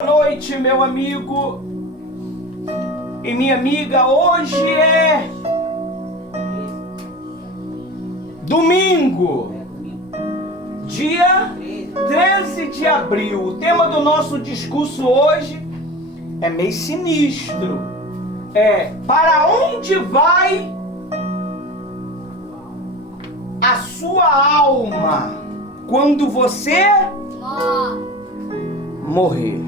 Boa noite, meu amigo e minha amiga. Hoje é domingo, dia 13 de abril. O tema do nosso discurso hoje é meio sinistro. Para onde vai a sua alma quando você morrer?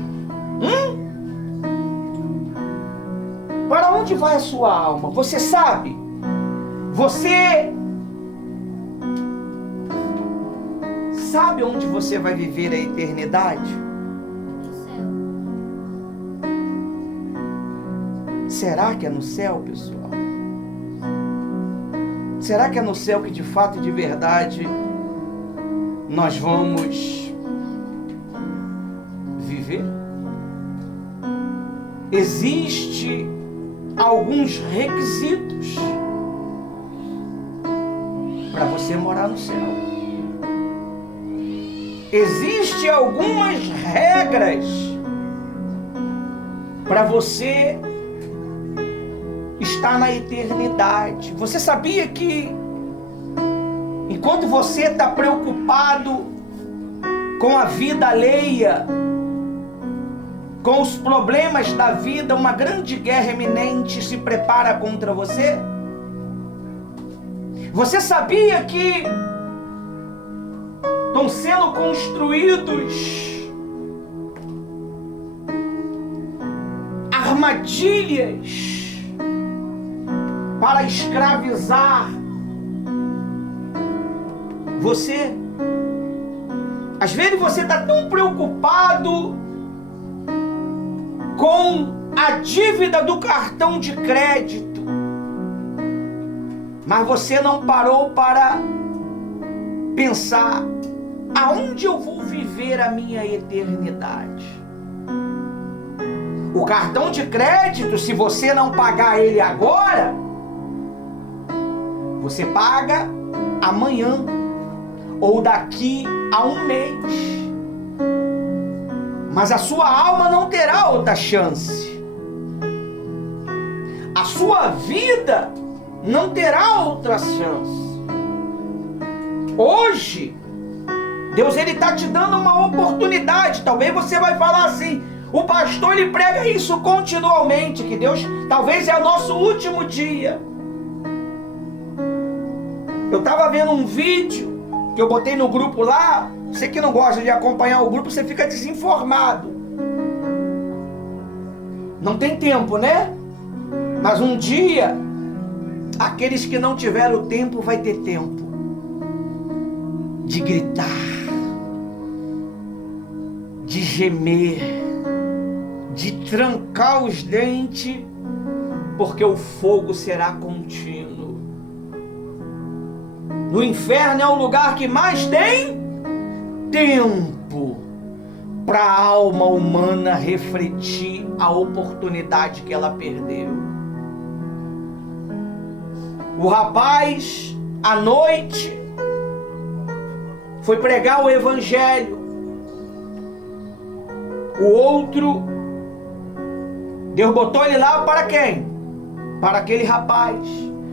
Para onde vai a sua alma? Você sabe? Você sabe onde você vai viver a eternidade? No céu. Será que é no céu, pessoal? Será que é no céu que de fato e de verdade nós vamos viver? Existem alguns requisitos para você morar no céu. Existem algumas regras para você estar na eternidade. Você sabia que enquanto você está preocupado com a vida alheia, com os problemas da vida, uma grande guerra iminente se prepara contra você? Você sabia que estão sendo construídos armadilhas para escravizar você? Às vezes você está tão preocupado com a dívida do cartão de crédito, mas você não parou para pensar: aonde eu vou viver a minha eternidade? O cartão de crédito, se você não pagar ele agora, você paga amanhã ou daqui a um mês. Mas a sua alma não terá outra chance. A sua vida não terá outra chance. Hoje, Deus está te dando uma oportunidade. Talvez você vai falar assim: o pastor ele prega isso continuamente, que Deus talvez é o nosso último dia. Eu estava vendo um vídeo que eu botei no grupo lá. Você que não gosta de acompanhar o grupo, você fica desinformado. Não tem tempo, né? Mas um dia, aqueles que não tiveram tempo vai ter tempo de gritar, de gemer, de trancar os dentes, porque o fogo será contínuo. No inferno é o lugar que mais tem tempo para a alma humana refletir a oportunidade que ela perdeu. O rapaz, à noite, foi pregar o evangelho. O outro, Deus botou ele lá para quem? Para aquele rapaz.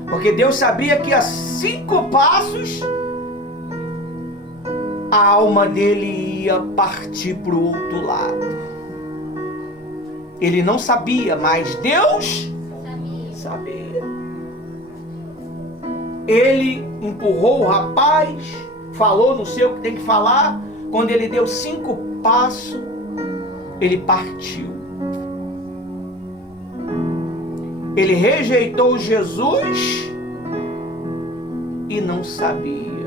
Porque Deus sabia que a 5 passos a alma dele ia partir para o outro lado. Ele não sabia, mas Deus sabia. Ele empurrou o rapaz, falou, não sei o que tem que falar. Quando ele deu 5 passos, ele partiu. Ele rejeitou Jesus e não sabia.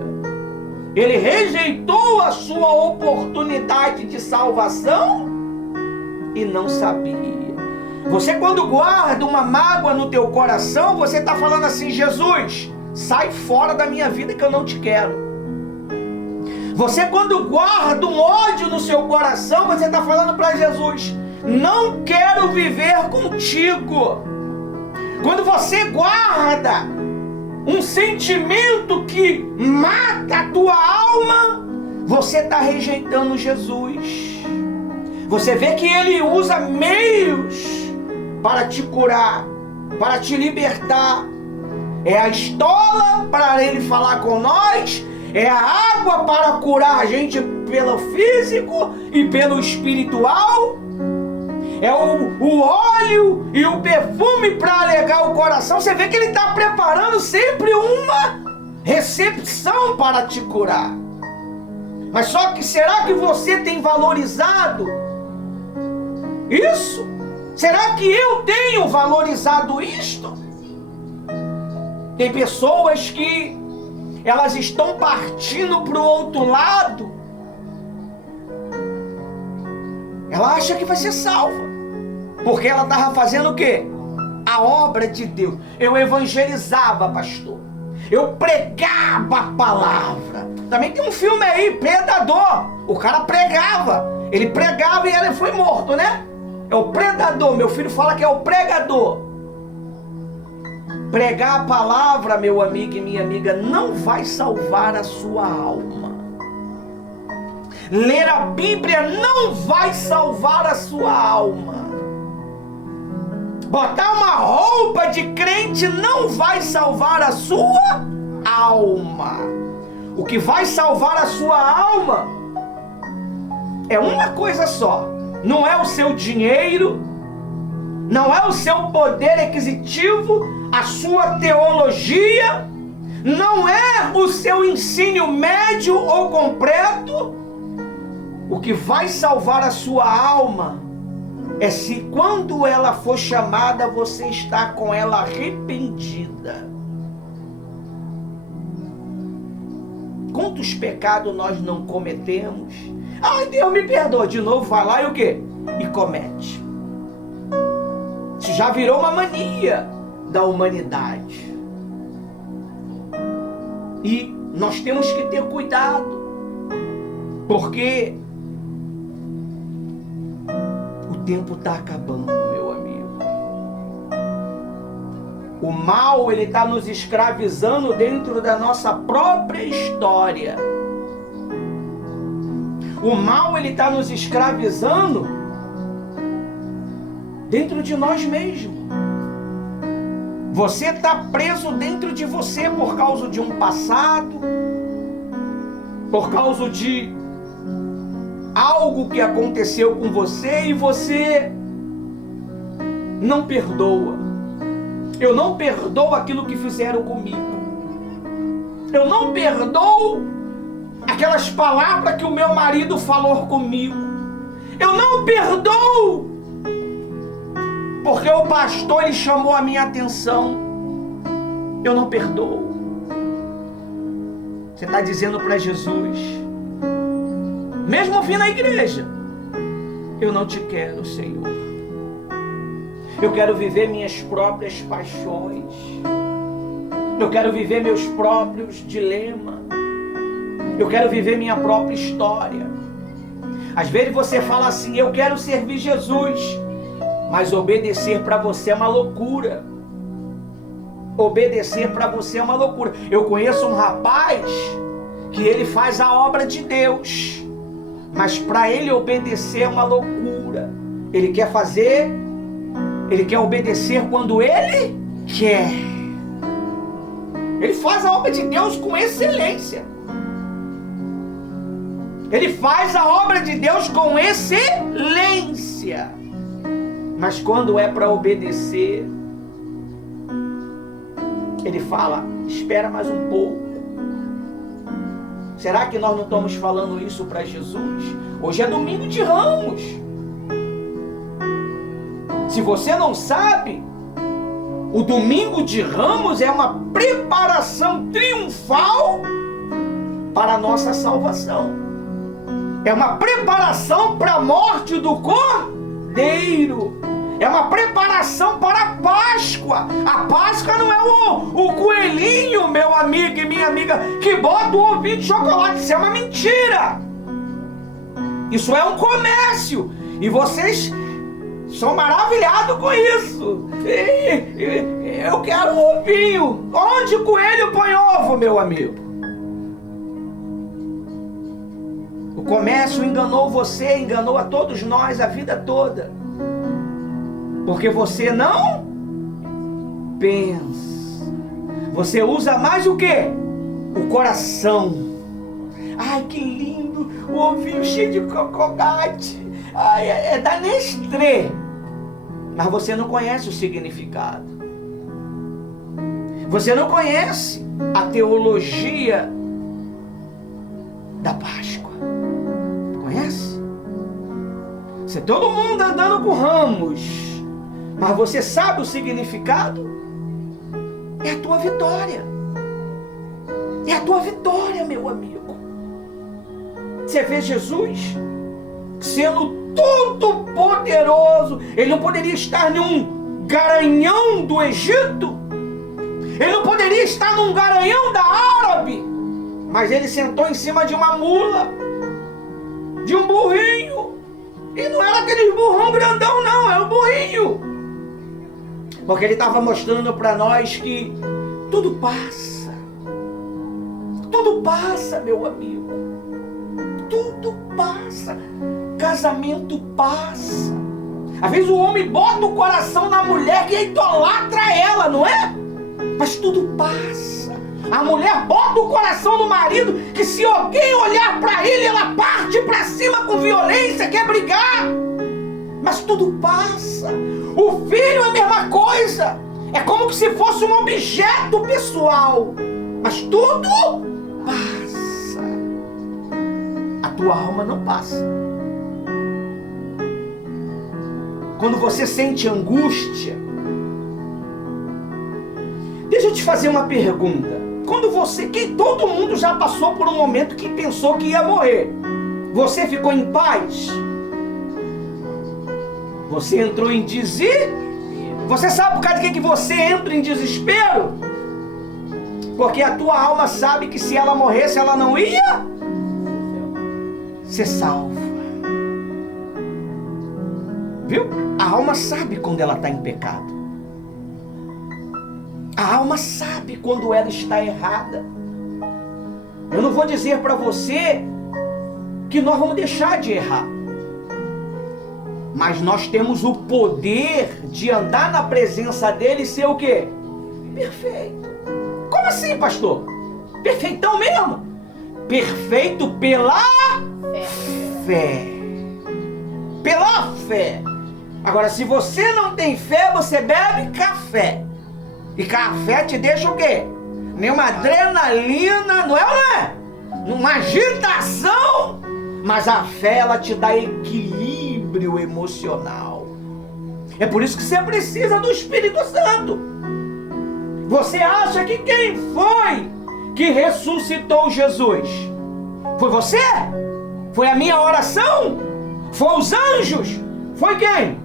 Ele rejeitou a sua oportunidade de salvação e não sabia. Você, quando guarda uma mágoa no teu coração, você está falando assim: Jesus, sai fora da minha vida que eu não te quero. Você, quando guarda um ódio no seu coração, você está falando para Jesus: não quero viver contigo. Quando você guarda um sentimento que mata a tua alma, você está rejeitando Jesus. Você vê que ele usa meios para te curar, para te libertar. É a estola para ele falar com nós, é a água para curar a gente pelo físico e pelo espiritual, é o óleo e o perfume para alegar o coração. Você vê que ele está preparando sempre uma recepção para te curar. Mas só que será que você tem valorizado isso? Será que eu tenho valorizado isto? Tem pessoas que elas estão partindo para o outro lado. Ela acha que vai ser salva, porque ela estava fazendo o quê? A obra de Deus. Eu evangelizava, pastor. Eu pregava a palavra. Também tem um filme aí, Predador. O cara pregava. Ele pregava e ele foi morto, né? É o predador. Meu filho fala que é o pregador. Pregar a palavra, meu amigo e minha amiga, não vai salvar a sua alma. Ler a Bíblia não vai salvar a sua alma. Botar uma roupa de crente não vai salvar a sua alma. O que vai salvar a sua alma é uma coisa só. Não é o seu dinheiro, não é o seu poder aquisitivo, a sua teologia, não é o seu ensino médio ou completo. O que vai salvar a sua alma é se quando ela for chamada, você está com ela arrependida. Quantos pecados nós não cometemos? Ai, Deus me perdoa. De novo vai lá e o quê? E comete. Isso já virou uma mania da humanidade. E nós temos que ter cuidado, porque o tempo está acabando, meu amigo. O mal, ele está nos escravizando dentro da nossa própria história. O mal, ele está nos escravizando dentro de nós mesmos. Você está preso dentro de você por causa de um passado, por causa de algo que aconteceu com você e você não perdoa. Eu não perdoo aquilo que fizeram comigo. Eu não perdoo aquelas palavras que o meu marido falou comigo. Eu não perdoo porque o pastor ele chamou a minha atenção. Eu não perdoo. Você está dizendo para Jesus, mesmo vindo à igreja, eu não te quero, Senhor. Eu quero viver minhas próprias paixões. Eu quero viver meus próprios dilemas. Eu quero viver minha própria história. Às vezes você fala assim, eu quero servir Jesus, mas obedecer para você é uma loucura. Obedecer para você é uma loucura. Eu conheço um rapaz que ele faz a obra de Deus, mas para ele obedecer é uma loucura. Ele quer fazer, ele quer obedecer quando ele quer. Ele faz a obra de Deus com excelência. Ele faz a obra de Deus com excelência. Mas quando é para obedecer, ele fala, espera mais um pouco. Será que nós não estamos falando isso para Jesus? Hoje é domingo de Ramos. Se você não sabe, o domingo de Ramos é uma preparação triunfal para a nossa salvação. É uma preparação para a morte do Cordeiro. É uma preparação para a Páscoa. A Páscoa não é o coelhinho, meu amigo e minha amiga, que bota o ovinho de chocolate. Isso é uma mentira. Isso é um comércio. E vocês são maravilhados com isso. Eu quero um ovinho. Onde o coelho põe ovo, meu amigo? O comércio enganou você, enganou a todos nós a vida toda. Porque você não pensa. Você usa mais o quê? O coração. Ai, que lindo, o ovinho cheio de chocolate. Ai, é da Nestlé. Mas você não conhece o significado. Você não conhece a teologia da Páscoa. Conhece? Você, todo mundo andando com ramos, mas você sabe o significado? É a tua vitória. É a tua vitória, meu amigo. Você vê Jesus sendo todo poderoso. Ele não poderia estar num garanhão do Egito. Ele não poderia estar num garanhão da Árabe. Mas ele sentou em cima de uma mula, de um burrinho. E não era aquele burrão grandão, não, era um burrinho. Porque ele estava mostrando para nós que tudo passa. Tudo passa, meu amigo. Tudo passa. Casamento passa. Às vezes o homem bota o coração na mulher que idolatra ela, não é? Mas tudo passa. A mulher bota o coração no marido que se alguém olhar para ele, ela parte para cima com violência, quer brigar. Mas tudo passa. O filho é a mesma coisa. É como se fosse um objeto pessoal. Mas tudo passa. A tua alma não passa. Quando você sente angústia, deixa eu te fazer uma pergunta. Todo mundo já passou por um momento que pensou que ia morrer. Você ficou em paz? Você entrou em desespero? Você sabe por causa de que você entra em desespero? Porque a tua alma sabe que se ela morresse, ela não ia ser salva. Viu? A alma sabe quando ela está em pecado. A alma sabe quando ela está errada. Eu não vou dizer para você que nós vamos deixar de errar. Mas nós temos o poder de andar na presença dele e ser o quê? Perfeito. Como assim, pastor? Perfeitão mesmo? Perfeito pela fé. Pela fé. Agora, se você não tem fé, você bebe café. E café te deixa o quê? Nenhuma adrenalina, não é ou não é? Uma agitação. Mas a fé, ela te dá equilíbrio emocional. É por isso que você precisa do Espírito Santo. Você acha que quem foi que ressuscitou Jesus? Foi você? Foi a minha oração? Foi os anjos? Foi quem?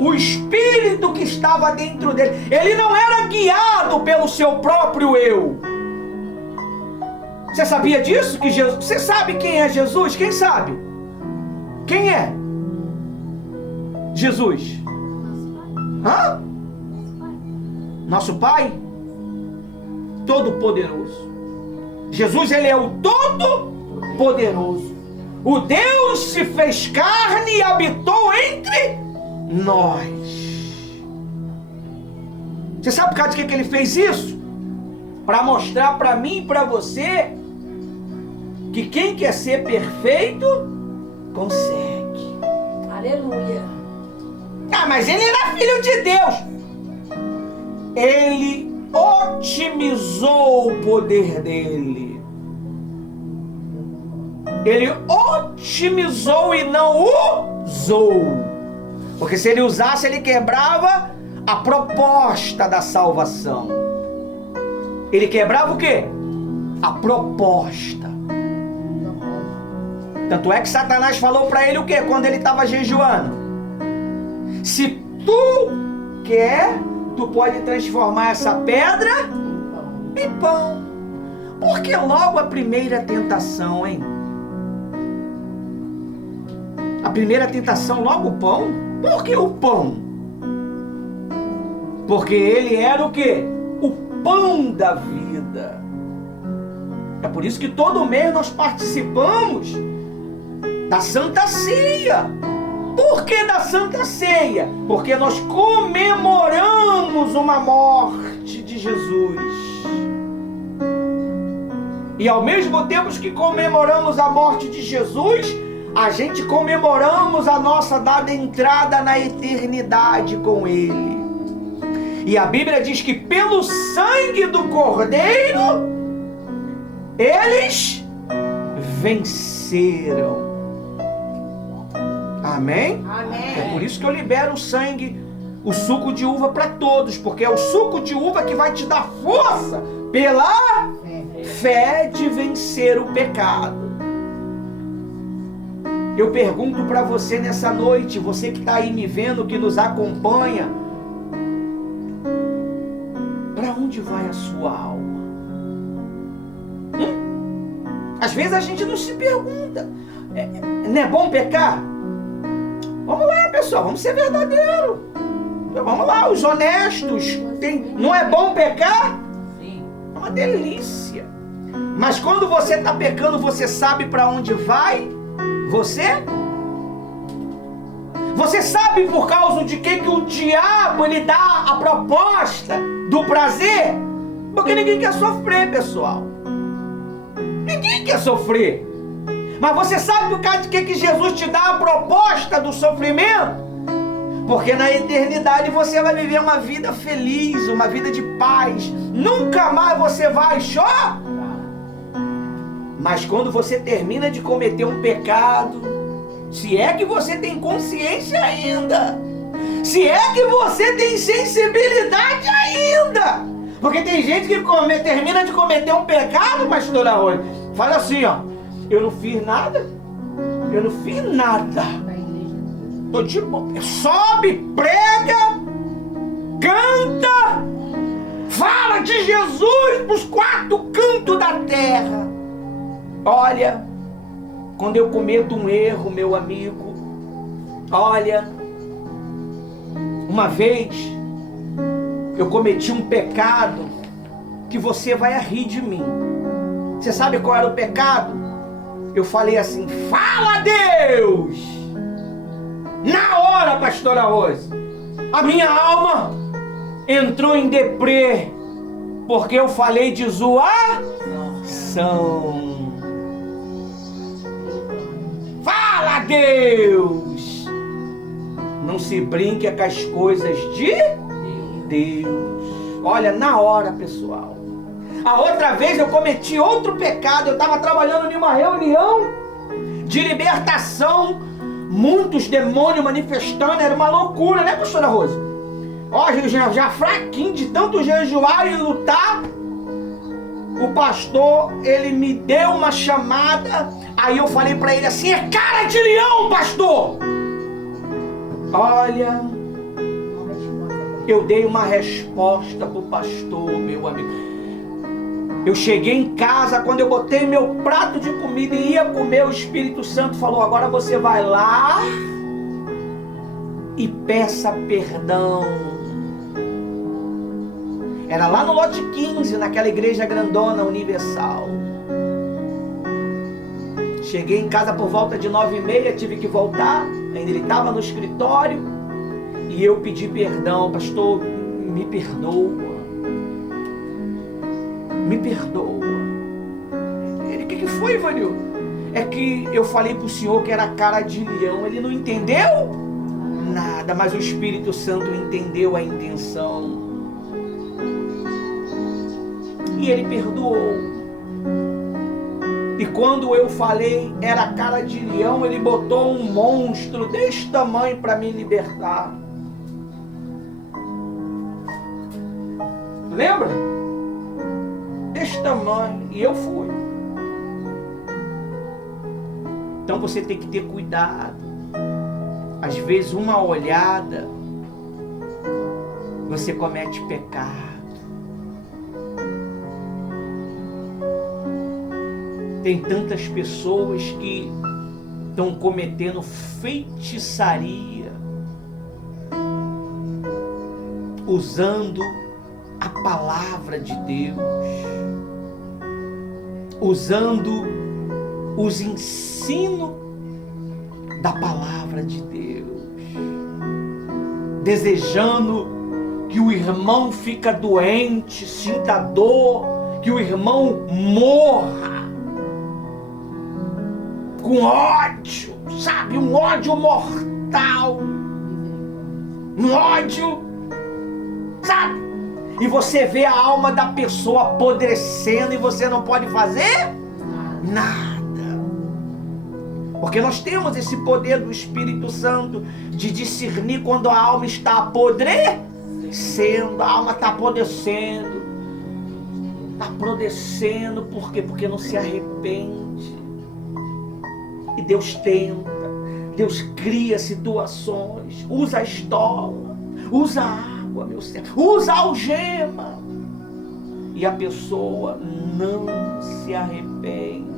O Espírito que estava dentro dele. Ele não era guiado pelo seu próprio eu. Você sabia disso? Que Jesus... Você sabe quem é Jesus? Quem sabe? Quem é? Jesus. Hã? Nosso Pai? Todo-Poderoso. Jesus, ele é o Todo-Poderoso. O Deus se fez carne e habitou entre nós. Você sabe por causa de que ele fez isso? Para mostrar para mim e para você que quem quer ser perfeito consegue. Aleluia. Ah, mas ele era filho de Deus. Ele otimizou o poder dele. Ele otimizou e não usou. Porque se ele usasse, ele quebrava a proposta da salvação. Ele quebrava o quê? A proposta. Tanto é que Satanás falou para ele o quê? Quando ele estava jejuando. Se tu quer, tu pode transformar essa pedra em pão. Por que logo a primeira tentação, hein? A primeira tentação, logo o pão? Por que o pão? Porque ele era o quê? O pão da vida. É por isso que todo mês nós participamos Da Santa Ceia. Por que da Santa Ceia? Porque nós comemoramos uma morte de Jesus. E ao mesmo tempo que comemoramos a morte de Jesus, a gente comemoramos a nossa dada entrada na eternidade com Ele. E a Bíblia diz que pelo sangue do Cordeiro, eles venceram. Amém? Amém. É por isso que eu libero o sangue, o suco de uva para todos, porque é o suco de uva que vai te dar força pela fé de vencer o pecado. Eu pergunto para você nessa noite, você que está aí me vendo, que nos acompanha, para onde vai a sua alma? Às vezes a gente não se pergunta, não é bom pecar? Vamos lá, pessoal, vamos ser verdadeiros. Vamos lá, os honestos. Não é bom pecar? Sim. É uma delícia. Mas quando você está pecando, você sabe para onde vai? Você sabe por causa de que o diabo ele dá a proposta do prazer? Porque ninguém quer sofrer, pessoal. Ninguém quer sofrer. Mas você sabe por causa de que Jesus te dá a proposta do sofrimento? Porque na eternidade você vai viver uma vida feliz, uma vida de paz. Nunca mais você vai chorar. Mas quando você termina de cometer um pecado, se é que você tem consciência ainda, se é que você tem sensibilidade ainda, porque tem gente que termina de cometer um pecado, pastor Arroio, fala assim, ó, eu não fiz nada, tô de boa, sobe, prega, canta, fala de Jesus pros 4 cantos da terra. Olha, quando eu cometo um erro, meu amigo, olha, uma vez eu cometi um pecado que você vai rir de mim. Você sabe qual era o pecado? Eu falei assim, fala Deus! Na hora, pastora Rose, a minha alma entrou em deprê, porque eu falei de zoação. Fala Deus! Não se brinque com as coisas de Deus. Olha, na hora, pessoal. A outra vez eu cometi outro pecado. Eu estava trabalhando em uma reunião de libertação, muitos demônios manifestando, era uma loucura, né, pastora Rose? Ó, já fraquinho de tanto jejuar e lutar, o pastor, ele me deu uma chamada, aí eu falei para ele assim, é cara de leão, pastor! Olha, eu dei uma resposta pro pastor, meu amigo. Eu cheguei em casa, quando eu botei meu prato de comida e ia comer, o Espírito Santo falou, agora você vai lá e peça perdão. Era lá no lote 15, naquela igreja grandona, universal. Cheguei em casa por volta de 9h30, tive que voltar, ainda ele estava no escritório, e eu pedi perdão, pastor, me perdoa. Me perdoa. Ele, o que foi, Ivanil? É que eu falei pro senhor que era cara de leão, ele não entendeu nada, mas o Espírito Santo entendeu a intenção. E ele perdoou. E quando eu falei era cara de leão, ele botou um monstro desse tamanho para me libertar. Lembra? Desse tamanho. E eu fui. Então você tem que ter cuidado. Às vezes uma olhada, você comete pecado. Tem tantas pessoas que estão cometendo feitiçaria, usando a palavra de Deus, usando os ensinos da palavra de Deus, desejando que o irmão fica doente, sinta dor, que o irmão morra com ódio, sabe, um ódio mortal, um ódio, sabe, e você vê a alma da pessoa apodrecendo e você não pode fazer nada. Porque nós temos esse poder do Espírito Santo de discernir quando a alma está apodrecendo, a alma está apodrecendo. Está apodrecendo, por quê? Porque não se arrepende. E Deus tenta, Deus cria situações, usa a estola, usa a água, meu Senhor, usa a algema. E a pessoa não se arrepende.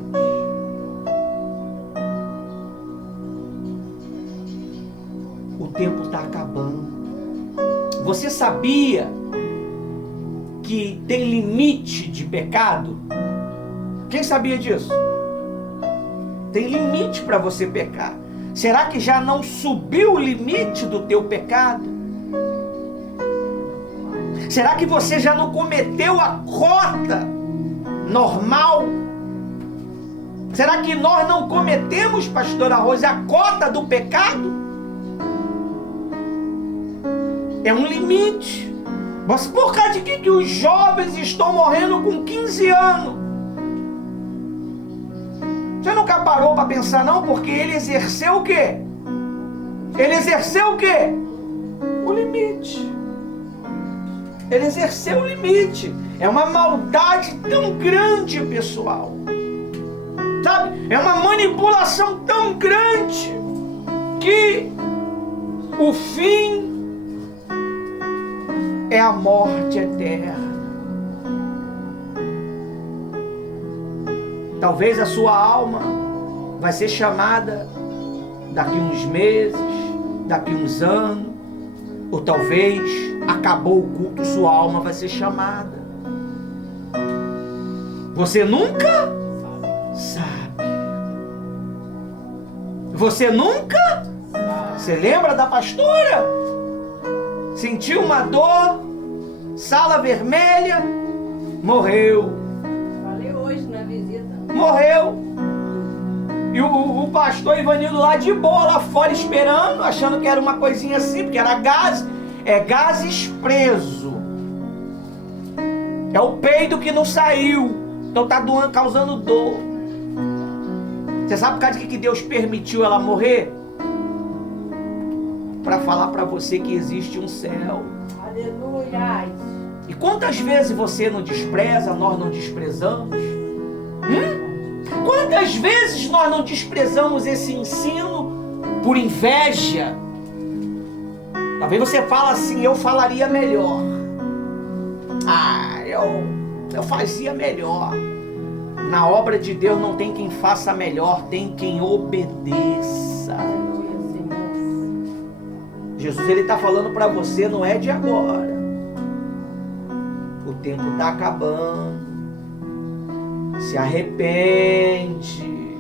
O tempo está acabando. Você sabia que tem limite de pecado? Quem sabia disso? Tem limite para você pecar. Será que já não subiu o limite do teu pecado? Será que você já não cometeu a cota normal? Será que nós não cometemos, pastora Rose, a cota do pecado? É um limite. Mas por causa de que os jovens estão morrendo com 15 anos? Você nunca parou para pensar não? Porque ele exerceu o quê? Ele exerceu o quê? O limite. Ele exerceu o limite. É uma maldade tão grande, pessoal. Sabe? É uma manipulação tão grande que o fim é a morte eterna. Talvez a sua alma vai ser chamada daqui uns meses, daqui uns anos, ou talvez acabou o culto, sua alma vai ser chamada. Você nunca sabe. Você nunca? Você lembra da pastora? Sentiu uma dor, sala vermelha, morreu. Falei hoje na visita. Morreu. E o pastor Ivanildo lá de boa, lá fora esperando, achando que era uma coisinha assim, porque era gás. É gases preso. É o peido que não saiu. Então tá doando, causando dor. Você sabe por causa de que Deus permitiu ela morrer? Para falar para você que existe um céu. Aleluia. E quantas vezes você não despreza, nós não desprezamos? Quantas vezes nós não desprezamos esse ensino por inveja? Talvez você fale assim, eu falaria melhor. Eu fazia melhor. Na obra de Deus não tem quem faça melhor, tem quem obedeça. Jesus, ele está falando para você, não é de agora. O tempo está acabando. Se arrepende.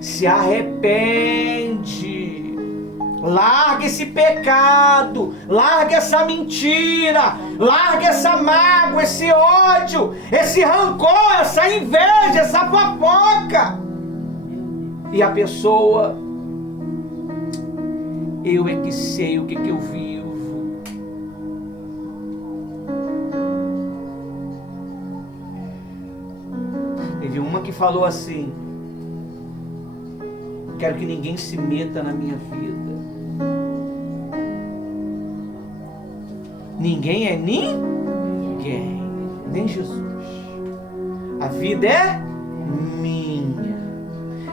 Se arrepende. Larga esse pecado. Larga essa mentira. Larga essa mágoa, esse ódio, esse rancor, essa inveja, essa fofoca. E a pessoa... Eu é que sei o que eu vivo. Teve uma que falou assim: quero que ninguém se meta na minha vida. Ninguém é ninguém, nem Jesus. A vida é minha.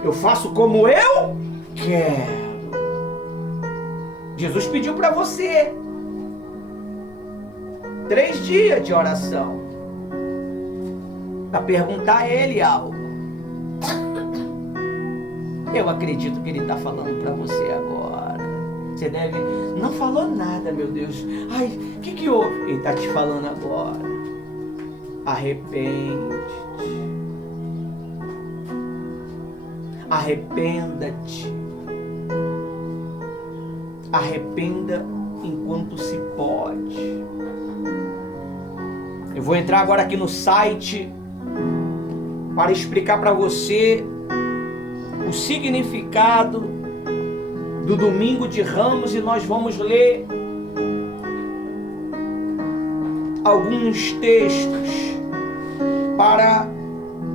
Eu faço como eu quero. Jesus pediu para você 3 dias de oração para perguntar a Ele algo. Eu acredito que Ele está falando para você agora. Você deve... Não falou nada, meu Deus. Ai, o que houve? Ele está te falando agora. Arrepende-te. Arrependa-te. arrependa enquanto se pode. Eu vou entrar agora aqui no site para explicar para você o significado do Domingo de Ramos, e nós vamos ler alguns textos para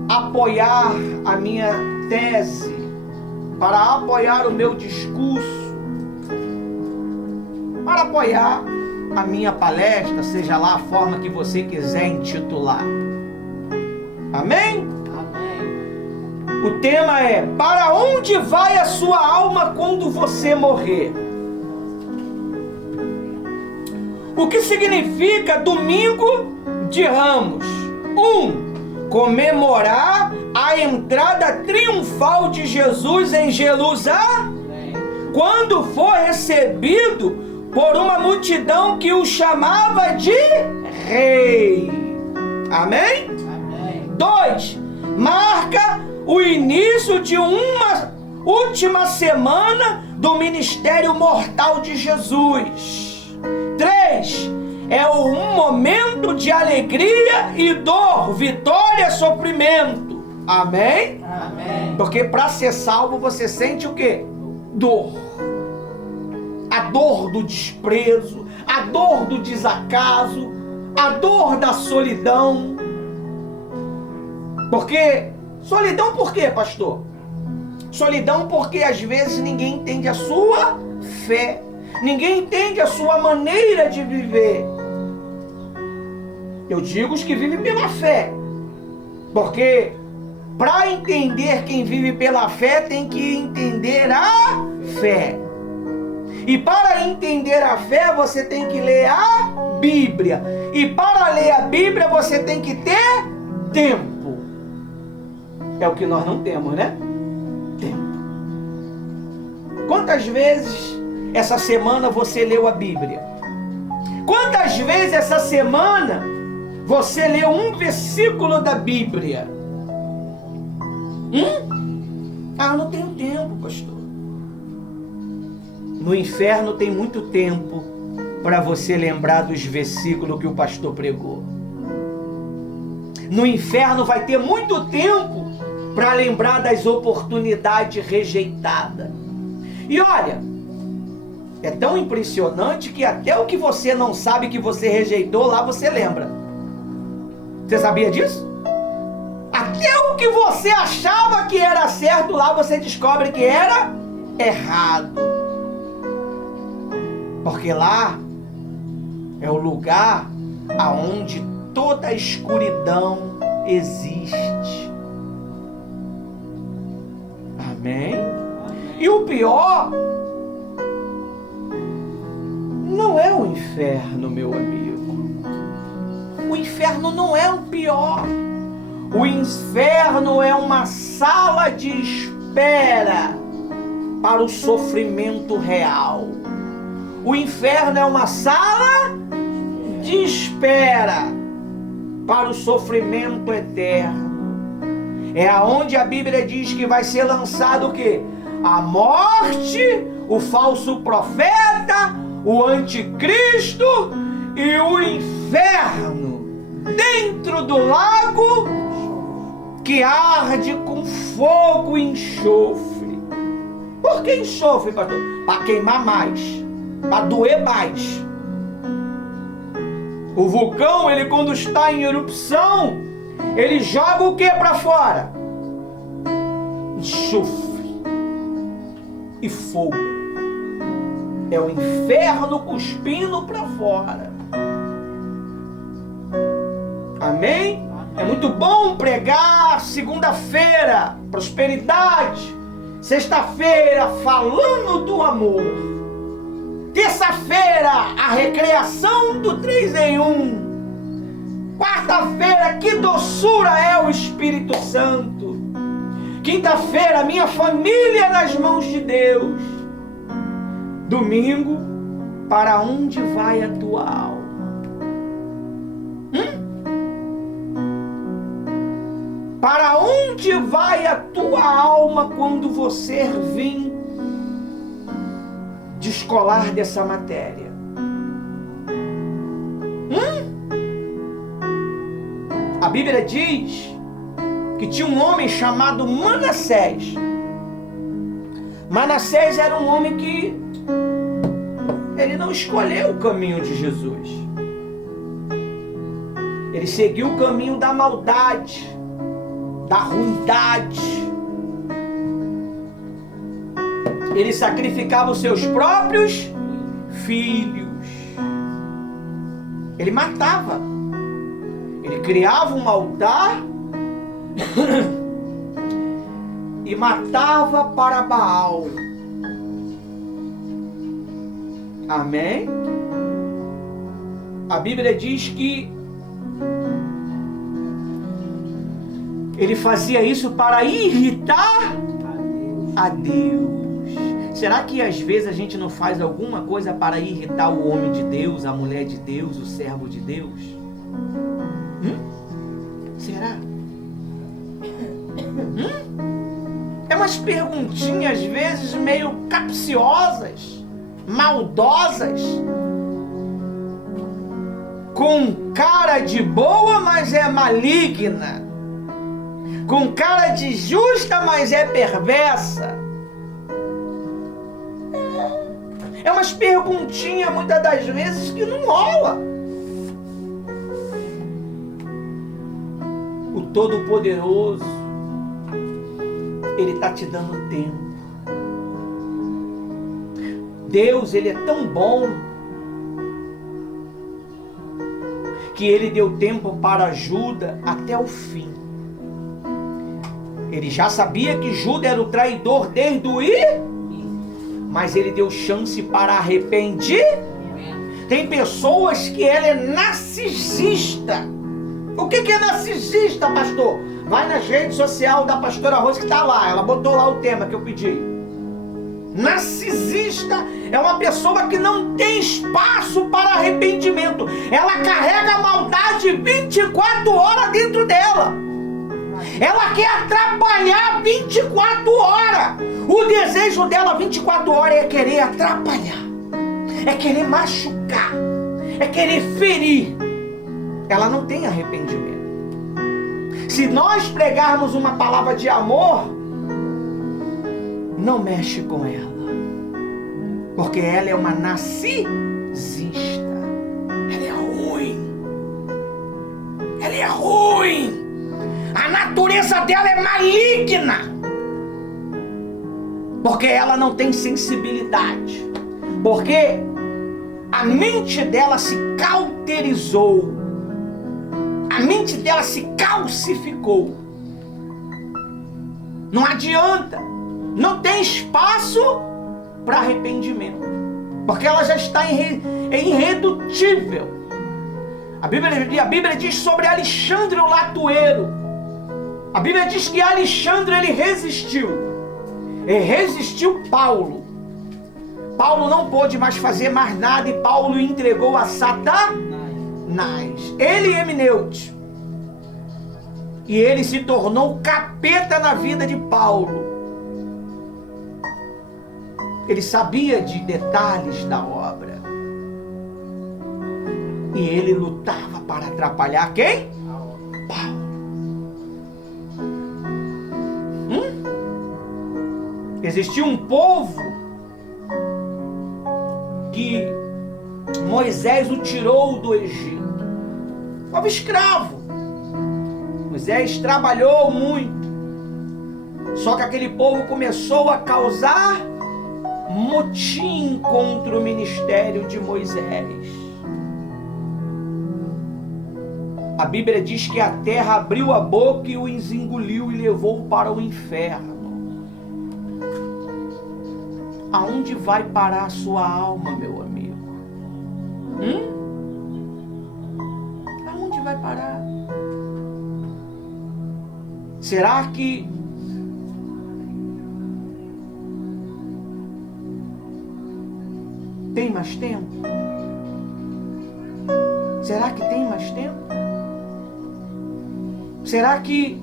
apoiar a minha tese, para apoiar o meu discurso, para apoiar a minha palestra, seja lá a forma que você quiser intitular. Amém? Amém. O tema é: para onde vai a sua alma quando você morrer? O que significa Domingo de Ramos? 1. Comemorar a entrada triunfal de Jesus em Jerusalém, quando foi recebido por uma multidão que o chamava de rei. Amém? Amém. 2. Marca o início de uma última semana do ministério mortal de Jesus. 3. É um momento de alegria e dor, vitória, sofrimento. Amém? Amém. Porque para ser salvo você sente o quê? Dor. A dor do desprezo, a dor do desacaso, a dor da solidão. Porque solidão por quê, pastor? Solidão porque às vezes ninguém entende a sua fé, ninguém entende a sua maneira de viver. Eu digo os que vivem pela fé, porque para entender quem vive pela fé tem que entender a fé. E para entender a fé você tem que ler a Bíblia. E para ler a Bíblia você tem que ter tempo. É o que nós não temos, né? Tempo. Quantas vezes essa semana você leu a Bíblia? Quantas vezes essa semana você leu um versículo da Bíblia? Ah, eu não tenho tempo, pastor. No inferno tem muito tempo para você lembrar dos versículos que o pastor pregou. No inferno vai ter muito tempo para lembrar das oportunidades rejeitadas. E olha, é tão impressionante que até o que você não sabe que você rejeitou, lá você lembra. Você sabia disso? Até o que você achava que era certo, lá você descobre que era errado. Porque lá é o lugar aonde toda a escuridão existe. Amém? E o pior não é o inferno, meu amigo. O inferno não é o pior. O inferno é uma sala de espera para o sofrimento real. O inferno é uma sala de espera para o sofrimento eterno. É aonde a Bíblia diz que vai ser lançado o quê? A morte, o falso profeta, o anticristo e o inferno dentro do lago que arde com fogo e enxofre. Por que enxofre, pastor? Para queimar mais, para doer mais. O vulcão, ele quando está em erupção, ele joga o que para fora? Enxofre e fogo. É o inferno cuspindo para fora. Amém? É muito bom pregar segunda-feira, prosperidade. Sexta-feira, falando do amor. Terça-feira, a recreação do 3 em 1. Quarta-feira, que doçura é o Espírito Santo. Quinta-feira, minha família nas mãos de Deus. Domingo, para onde vai a tua alma? Para onde vai a tua alma quando você vir descolar dessa matéria. A Bíblia diz que tinha um homem chamado Manassés. Manassés era um homem que ele não escolheu o caminho de Jesus. Ele seguiu o caminho da maldade, da ruindade. Ele sacrificava os seus próprios filhos. Ele matava. Ele criava um altar e matava para Baal. Amém? A Bíblia diz que ele fazia isso para irritar a Deus. Será que às vezes a gente não faz alguma coisa para irritar o homem de Deus, a mulher de Deus, o servo de Deus? Será? É umas perguntinhas às vezes meio capciosas, maldosas, com cara de boa, mas é maligna, com cara de justa, mas é perversa. É umas perguntinhas muitas das vezes que não rola. O Todo-Poderoso, Ele está te dando tempo. Deus, Ele é tão bom que Ele deu tempo para Judas até o fim. Ele já sabia que Judas era o traidor desde o início, mas Ele deu chance para arrepender. Tem pessoas que ela é narcisista. O que é narcisista, pastor? Vai nas redes sociais da pastora Rose que está lá. Ela botou lá o tema que eu pedi. Narcisista é uma pessoa que não tem espaço para arrependimento. Ela carrega a maldade 24 horas dentro dela. Ela quer atrapalhar 24 horas. O desejo dela 24 horas é querer atrapalhar, é querer machucar, é querer ferir. Ela não tem arrependimento. Se nós pregarmos uma palavra de amor, não mexe com ela, porque ela é uma narcisista. Ela é ruim. Ela é ruim. A natureza dela é maligna, porque ela não tem sensibilidade, porque a mente dela se cauterizou, a mente dela se calcificou. Não adianta, não tem espaço para arrependimento, porque ela já está irredutível. A Bíblia diz sobre Alexandre o latoeiro. A Bíblia diz que Alexandre ele resistiu Paulo. Paulo não pôde mais fazer mais nada e Paulo entregou a Satanás. Ele e Emineu. E ele se tornou capeta na vida de Paulo. Ele sabia de detalhes da obra. E ele lutava para atrapalhar quem? Paulo. Existia um povo que Moisés o tirou do Egito. Povo escravo. Moisés trabalhou muito. Só que aquele povo começou a causar motim contra o ministério de Moisés. A Bíblia diz que a terra abriu a boca e os engoliu e levou para o inferno. Aonde vai parar a sua alma, meu amigo? Aonde vai parar? Será que tem mais tempo? Será que tem mais tempo? Será que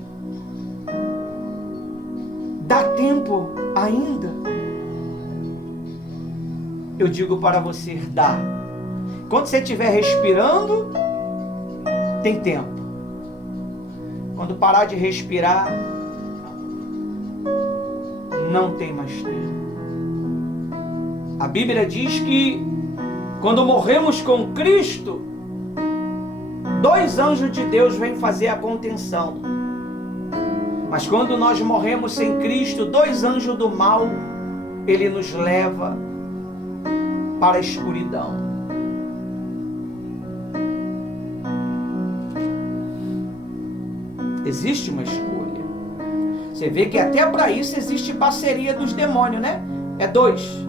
dá tempo ainda? eu digo para você, dá. Quando você estiver respirando, tem tempo. Quando parar de respirar, não tem mais tempo. A Bíblia diz que quando morremos com Cristo, 2 anjos de Deus vêm fazer a contenção. Mas quando nós morremos sem Cristo, 2 anjos do mal, ele nos leva para a escuridão. Existe uma escolha. Você vê que até para isso existe parceria dos demônios, né? É 2.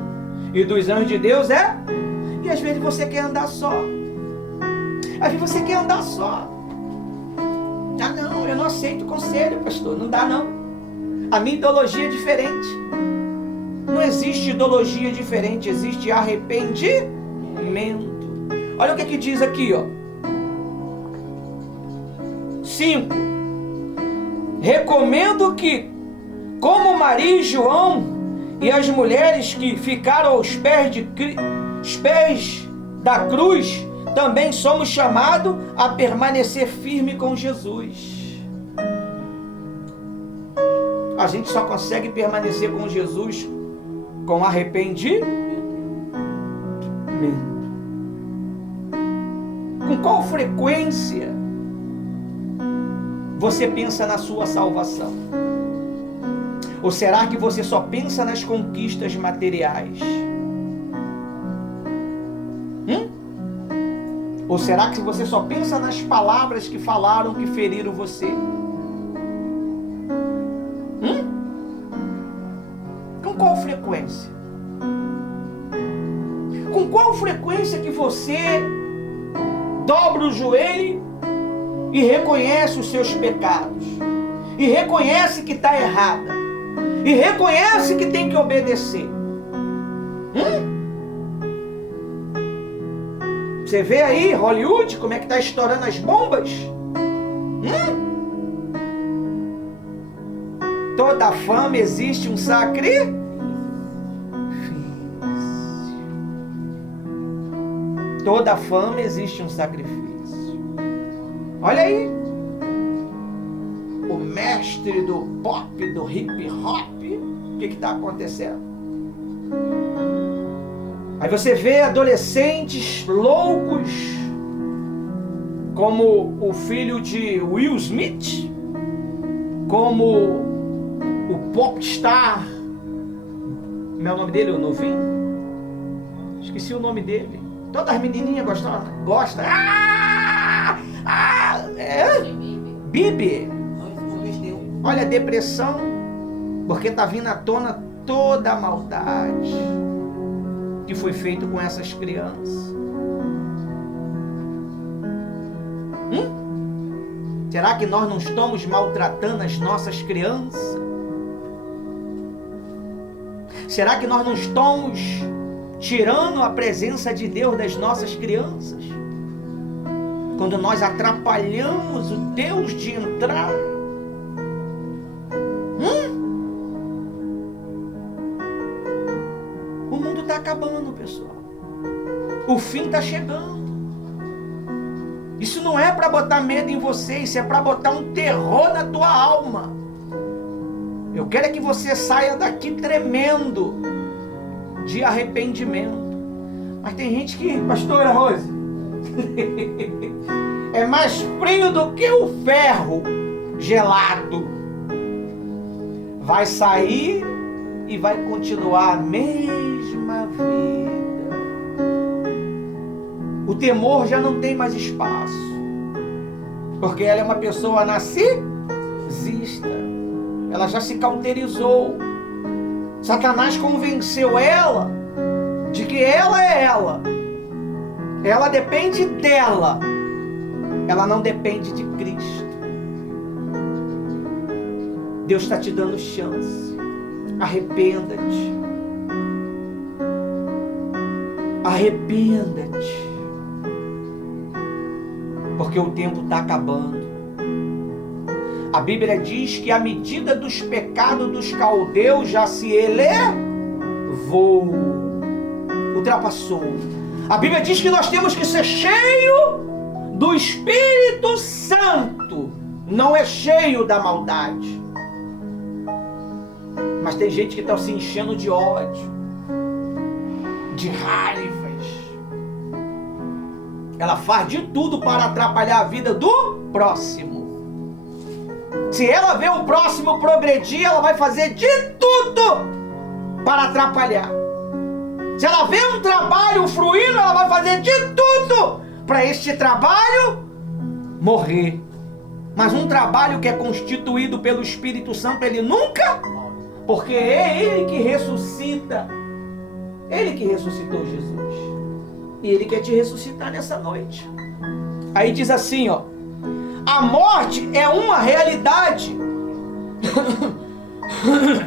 E dos anjos de Deus é? E às vezes você quer andar só. Às vezes você quer andar só. Ah não, eu não aceito o conselho, pastor. Não dá não. A minha ideologia é diferente. Não existe ideologia diferente, existe arrependimento. Olha o que diz aqui, ó. 5. Recomendo que, como Maria e João e as mulheres que ficaram aos pés da cruz, também somos chamados a permanecer firme com Jesus. A gente só consegue permanecer com Jesus com arrependimento. Com qual frequência você pensa na sua salvação? Ou será que você só pensa nas conquistas materiais? Ou será que você só pensa nas palavras que falaram, que feriram você? Com qual frequência? Com qual frequência que você dobra o joelho e reconhece os seus pecados? E reconhece que está errada? E reconhece que tem que obedecer? Você vê aí, Hollywood, como é que está estourando as bombas? Toda fama existe um sacrifício. Toda fama existe um sacrifício. Olha aí. O mestre do pop, do hip hop. O que está acontecendo? Aí você vê adolescentes loucos, como o filho de Will Smith, como o popstar, como é o nome dele, o novinho? Esqueci o nome dele. Todas as menininhas gostam. Bibi. Olha a depressão, porque está vindo à tona toda a maldade que foi feito com essas crianças. Será que nós não estamos maltratando as nossas crianças? Será que nós não estamos tirando a presença de Deus das nossas crianças? Quando nós atrapalhamos o Deus de entrar? O mundo está acabando, pessoal. O fim está chegando. Isso não é para botar medo em você, isso é para botar um terror na tua alma. Eu quero é que você saia daqui tremendo de arrependimento. Mas tem gente que, pastora Rose, é mais frio do que o ferro gelado. Vai sair e vai continuar a mesma vida. O temor já não tem mais espaço, porque ela é uma pessoa narcisista. Ela já se cauterizou. Satanás convenceu ela de que ela é ela. Ela depende dela. Ela não depende de Cristo. Deus está te dando chance. Arrependa-te. Arrependa-te. Porque o tempo está acabando. A Bíblia diz que a medida dos pecados dos caldeus já se elevou. O ultrapassou. A Bíblia diz que nós temos que ser cheio do Espírito Santo, não é cheio da maldade. Mas tem gente que está se enchendo de ódio, de raivas. Ela faz de tudo para atrapalhar a vida do próximo. Se ela vê o próximo progredir, ela vai fazer de tudo para atrapalhar. Se ela vê um trabalho fluindo, ela vai fazer de tudo para este trabalho morrer. Mas um trabalho que é constituído pelo Espírito Santo, ele nunca, porque é Ele que ressuscita. Ele que ressuscitou Jesus. E Ele quer te ressuscitar nessa noite. Aí diz assim, ó: a morte é uma realidade.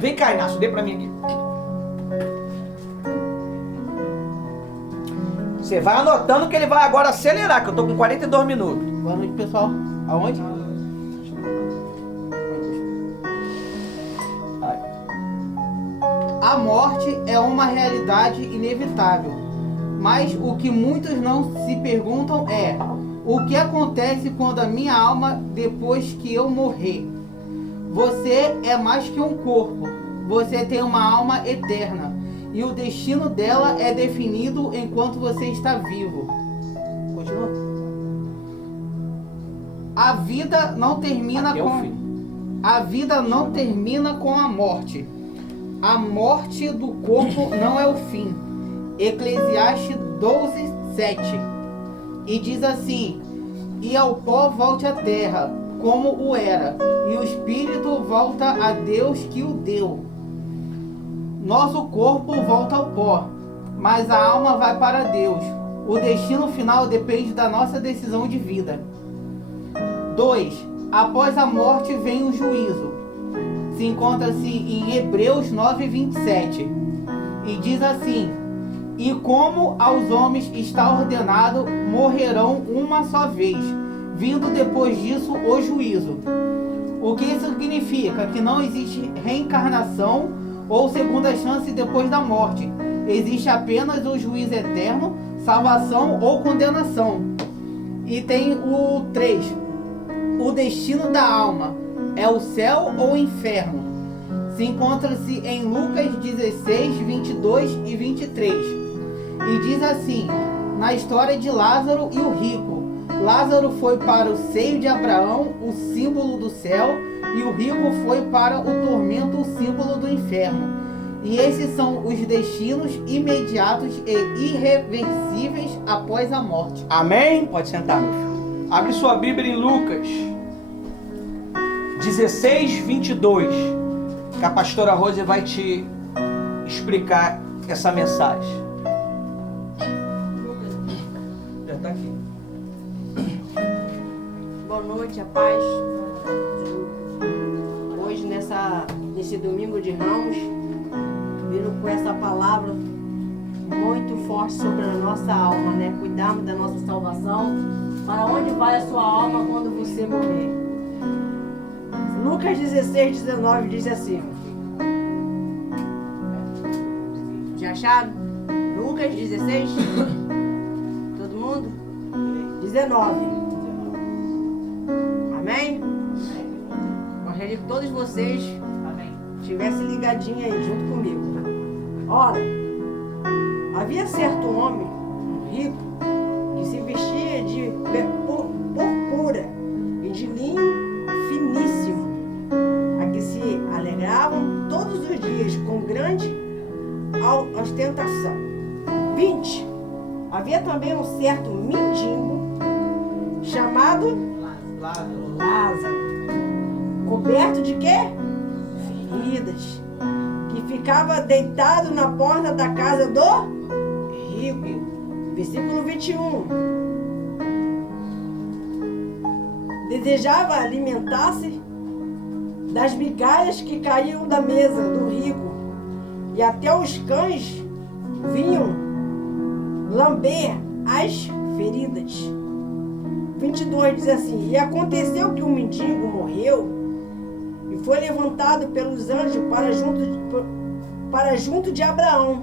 Vem cá, Inácio, dê pra mim aqui. Você vai anotando que ele vai agora acelerar, que eu tô com 42 minutos. Boa noite, pessoal. Aonde? A morte é uma realidade inevitável, mas o que muitos não se perguntam é: o que acontece quando a minha alma, depois que eu morrer? Você é mais que um corpo, você tem uma alma eterna, e o destino dela é definido enquanto você está vivo. Continua. A vida não termina A vida não termina com a morte. A morte do corpo não é o fim. Eclesiastes 12:7. E diz assim: e ao pó volte a terra, como o era, e o espírito volta a Deus que o deu. Nosso corpo volta ao pó, mas a alma vai para Deus. O destino final depende da nossa decisão de vida. 2. Após a morte vem o juízo. Se encontra-se em Hebreus 9:27. E diz assim: e como aos homens está ordenado, morrerão uma só vez, vindo depois disso o juízo. O que isso significa? Que não existe reencarnação ou segunda chance depois da morte. Existe apenas o juízo eterno, salvação ou condenação. E tem o 3. O destino da alma é o céu ou o inferno. Se encontra-se em Lucas 16, 22 e 23. E diz assim, na história de Lázaro e o rico: Lázaro foi para o seio de Abraão, o símbolo do céu, e o rico foi para o tormento, o símbolo do inferno. E esses são os destinos imediatos e irreversíveis após a morte. Amém? Pode sentar, meu filho. Abre sua Bíblia em Lucas 16, 22. Que a pastora Rose vai te explicar essa mensagem. Já está aqui. Boa noite, a paz. Hoje, nesse domingo de Ramos, vindo com essa palavra muito forte sobre a nossa alma, né? Cuidarmos da nossa salvação. Para onde vai a sua alma quando você morrer? Lucas 16, 19 diz assim. Já acharam? Lucas 16? Todo mundo? 19. Amém? Gostaria que todos vocês estivessem ligadinhos aí junto comigo. Ora, havia certo homem, um rico, que se vestia de purpura e de linho finíssimo, a que se alegravam todos os dias com grande ostentação. 20. Havia também um certo mendigo chamado Lázaro, coberto de quê? Feridas, que ficava deitado na porta da casa do rico. Versículo 21. Desejava alimentar-se das migalhas que caíam da mesa do rico, e até os cães vinham lamber as feridas. 22 diz assim: e aconteceu que o mendigo morreu e foi levantado pelos anjos para junto de Abraão.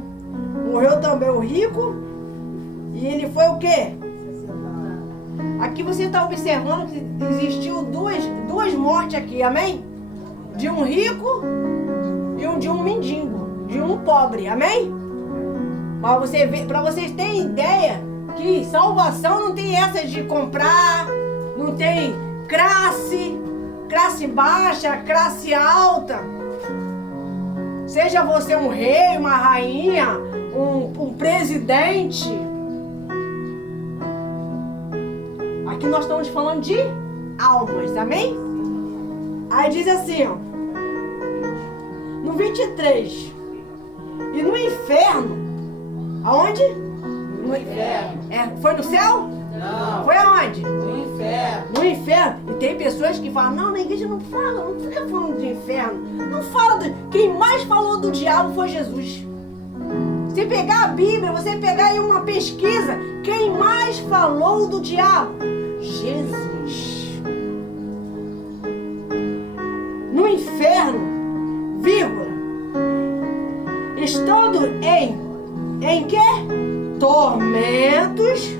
Morreu também o rico. E ele foi o quê? Aqui você está observando que existiu duas mortes aqui, amém? De um rico e de um mendigo, de um pobre, amém? Para vocês terem ideia que salvação não tem essa de comprar, não tem classe baixa, classe alta. Seja você um rei, uma rainha, um presidente. Aqui nós estamos falando de almas, amém? Aí diz assim, ó, no 23, e no inferno, aonde? No inferno. Foi no céu? Não. Foi aonde? No inferno. No inferno. E tem pessoas que falam, não, na igreja não fala, não fica falando de inferno. Não fala quem mais falou do diabo foi Jesus. Se pegar a Bíblia, você pegar aí uma pesquisa, quem mais falou do diabo? Jesus. No inferno, vírgula, estando em quê? Tormentos.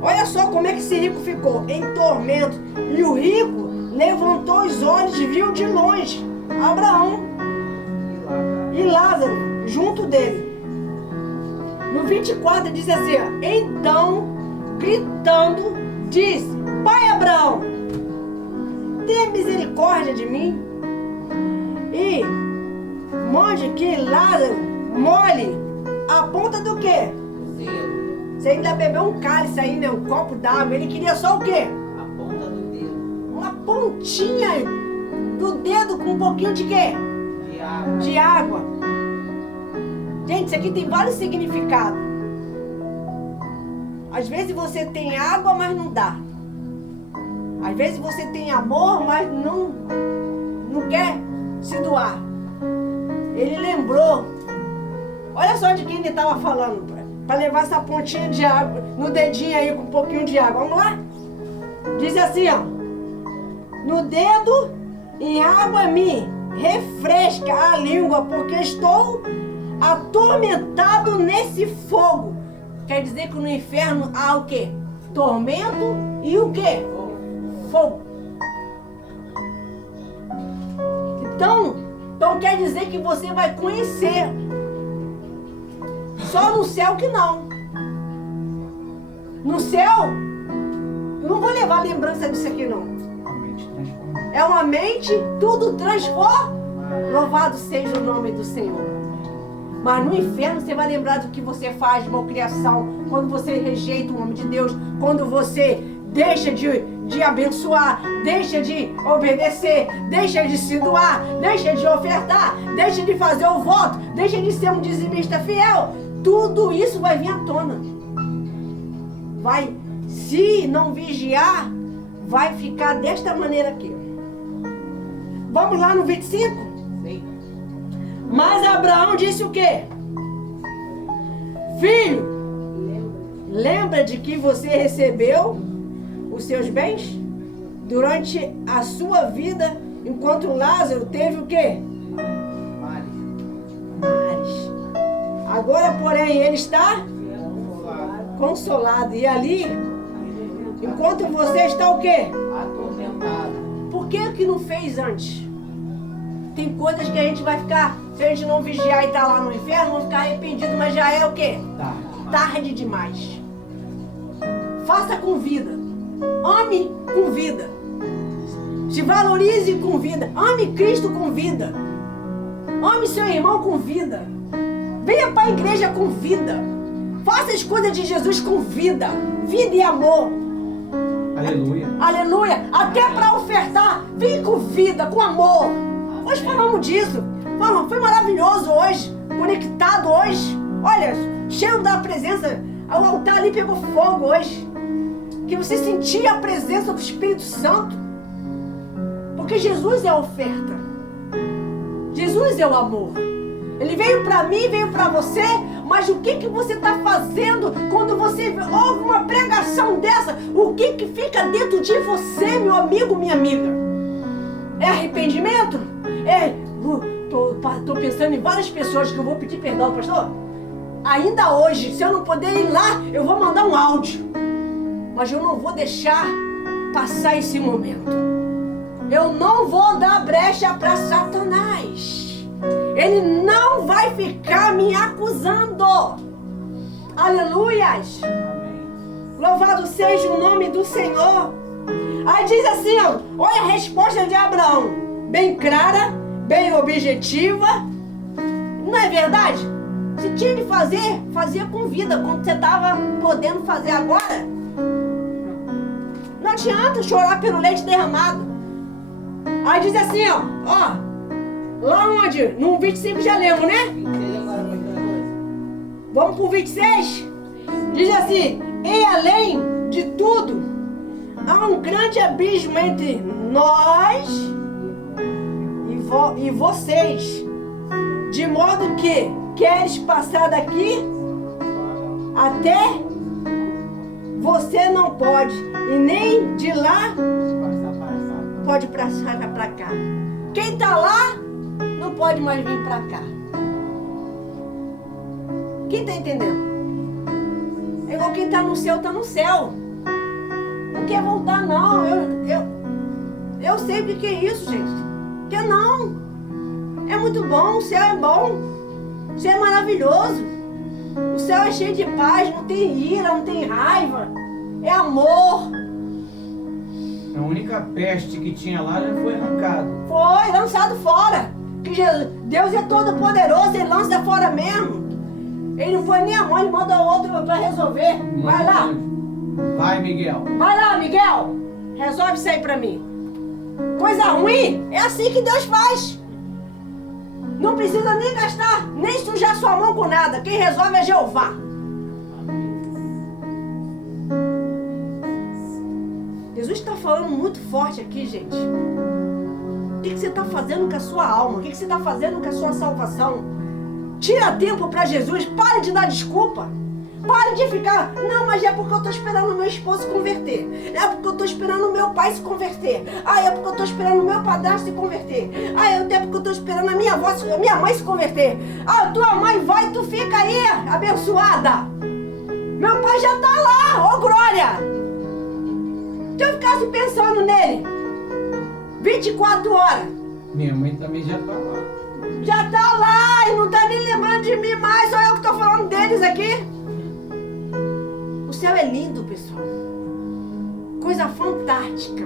Olha só como é que esse rico ficou, em tormentos. E o rico levantou os olhos e viu de longe Abraão e Lázaro junto dele. No 24 diz assim, ó, então, gritando, disse, Pai Abraão, tenha misericórdia de mim e mande que Lázaro molhe a ponta do quê? Você ainda bebeu um cálice aí, né? Um copo d'água. Ele queria só o quê? A ponta do dedo. Uma pontinha do dedo com um pouquinho de quê? De água. De água. Gente, isso aqui tem vários significados. Às vezes você tem água, mas não dá. Às vezes você tem amor, mas não quer se doar. Ele lembrou. Olha só de quem ele estava falando, para levar essa pontinha de água no dedinho aí com um pouquinho de água. Vamos lá? Diz assim, ó. No dedo em água me refresca a língua, porque estou atormentado nesse fogo. Quer dizer que no inferno há o quê? Tormento e o quê? Fogo. Então quer dizer que você vai conhecer. Só no céu que não. No céu, eu não vou levar lembrança disso aqui não. É uma mente, tudo transforma. Louvado seja o nome do Senhor. Mas no inferno você vai lembrar do que você faz de malcriação, quando você rejeita o nome de Deus, quando você deixa de abençoar, deixa de obedecer, deixa de se doar, deixa de ofertar, deixa de fazer o voto, deixa de ser um dizimista fiel. Tudo isso vai vir à tona. Vai, se não vigiar, vai ficar desta maneira aqui. Vamos lá no 25? Sim. Mas Abraão disse o quê? Filho, lembra de que você recebeu os seus bens durante a sua vida, enquanto Lázaro teve o quê? Mares. Agora, porém, ele está consolado. E ali, enquanto você está o quê? Atormentado. Por que não fez antes? Tem coisas que a gente vai ficar, se a gente não vigiar e estar lá no inferno, vamos ficar arrependidos, mas já é o quê? Tarde demais. Faça com vida. Ame com vida. Se valorize com vida. Ame Cristo com vida. Ame seu irmão com vida. Venha para a igreja com vida. Faça as coisas de Jesus com vida. Vida e amor. Aleluia. Aleluia. Até para ofertar, vem com vida, com amor. Hoje falamos disso. Foi maravilhoso hoje. Conectado hoje. Olha, cheio da presença. O altar ali pegou fogo hoje. Que você sentia a presença do Espírito Santo. Porque Jesus é a oferta. Jesus é o amor. Ele veio para mim, veio para você, mas o que você está fazendo quando você ouve uma pregação dessa? O que fica dentro de você, meu amigo, minha amiga? É arrependimento? Tô pensando em várias pessoas que eu vou pedir perdão, pastor. ainda hoje, se eu não puder ir lá, eu vou mandar um áudio. Mas eu não vou deixar passar esse momento. Eu não vou dar brecha para Satanás. Ele não vai ficar me acusando. Aleluias. Louvado seja o nome do Senhor. Aí diz assim, ó, olha a resposta de Abraão. Bem clara, bem objetiva. Não é verdade? Se tinha de fazer, fazia com vida. Quando você estava podendo fazer agora, não adianta chorar pelo leite derramado. Aí diz assim, ó, lá onde? No 25 já lemos, né? Vamos pro 26? Diz assim, e além de tudo, há um grande abismo entre nós e vocês, de modo que queres passar daqui até você não pode, e nem de lá pode passar para cá. Quem está lá não pode mais vir para cá. Quem está entendendo? É igual quem está no céu, está no céu. Não quer voltar, não. Eu sei o que é isso, gente. Que não. É muito bom, o céu é bom. O céu é maravilhoso. O céu é cheio de paz, não tem ira, não tem raiva. É amor. A única peste que tinha lá já foi arrancada. Foi lançado fora. Que Deus é todo poderoso, ele lança fora mesmo. Ele não põe nem a mão, ele manda outro para resolver. Vai lá. Vai, Miguel. Vai lá, Miguel. Resolve isso aí para mim. Coisa ruim, é assim que Deus faz. Não precisa nem gastar, nem sujar sua mão com nada. Quem resolve é Jeová. Jesus está falando muito forte aqui, gente. O que você está fazendo com a sua alma? O que você está fazendo com a sua salvação? Tira tempo para Jesus. Pare de dar desculpa. Pare de ficar, não, mas é porque eu estou esperando o meu esposo se converter. É porque eu estou esperando o meu pai se converter. Ah, é porque eu estou esperando o meu padrasto se converter. Ah, é porque eu estou esperando a minha avó, a minha mãe se converter. Ah, tua mãe vai, tu fica aí, abençoada. Meu pai já está lá, ô glória. Se eu ficasse pensando nele 24 horas. Minha mãe também já está lá. Já está lá e não está nem lembrando de mim mais. Só eu que estou falando deles aqui. O céu é lindo, pessoal. Coisa fantástica.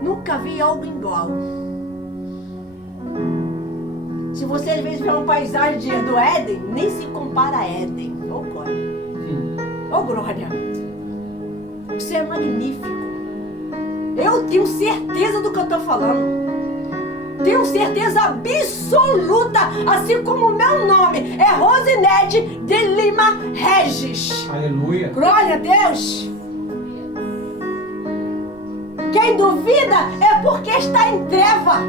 Nunca vi algo igual. Se você às vezes vê uma paisagem do Éden, nem se compara a Éden. Ô glória. Ô glória. O céu é magnífico. Eu tenho certeza do que eu estou falando. Tenho certeza absoluta, assim como o meu nome é Rosinete de Lima Regis. Aleluia. Glória a Deus. Quem duvida é porque está em treva.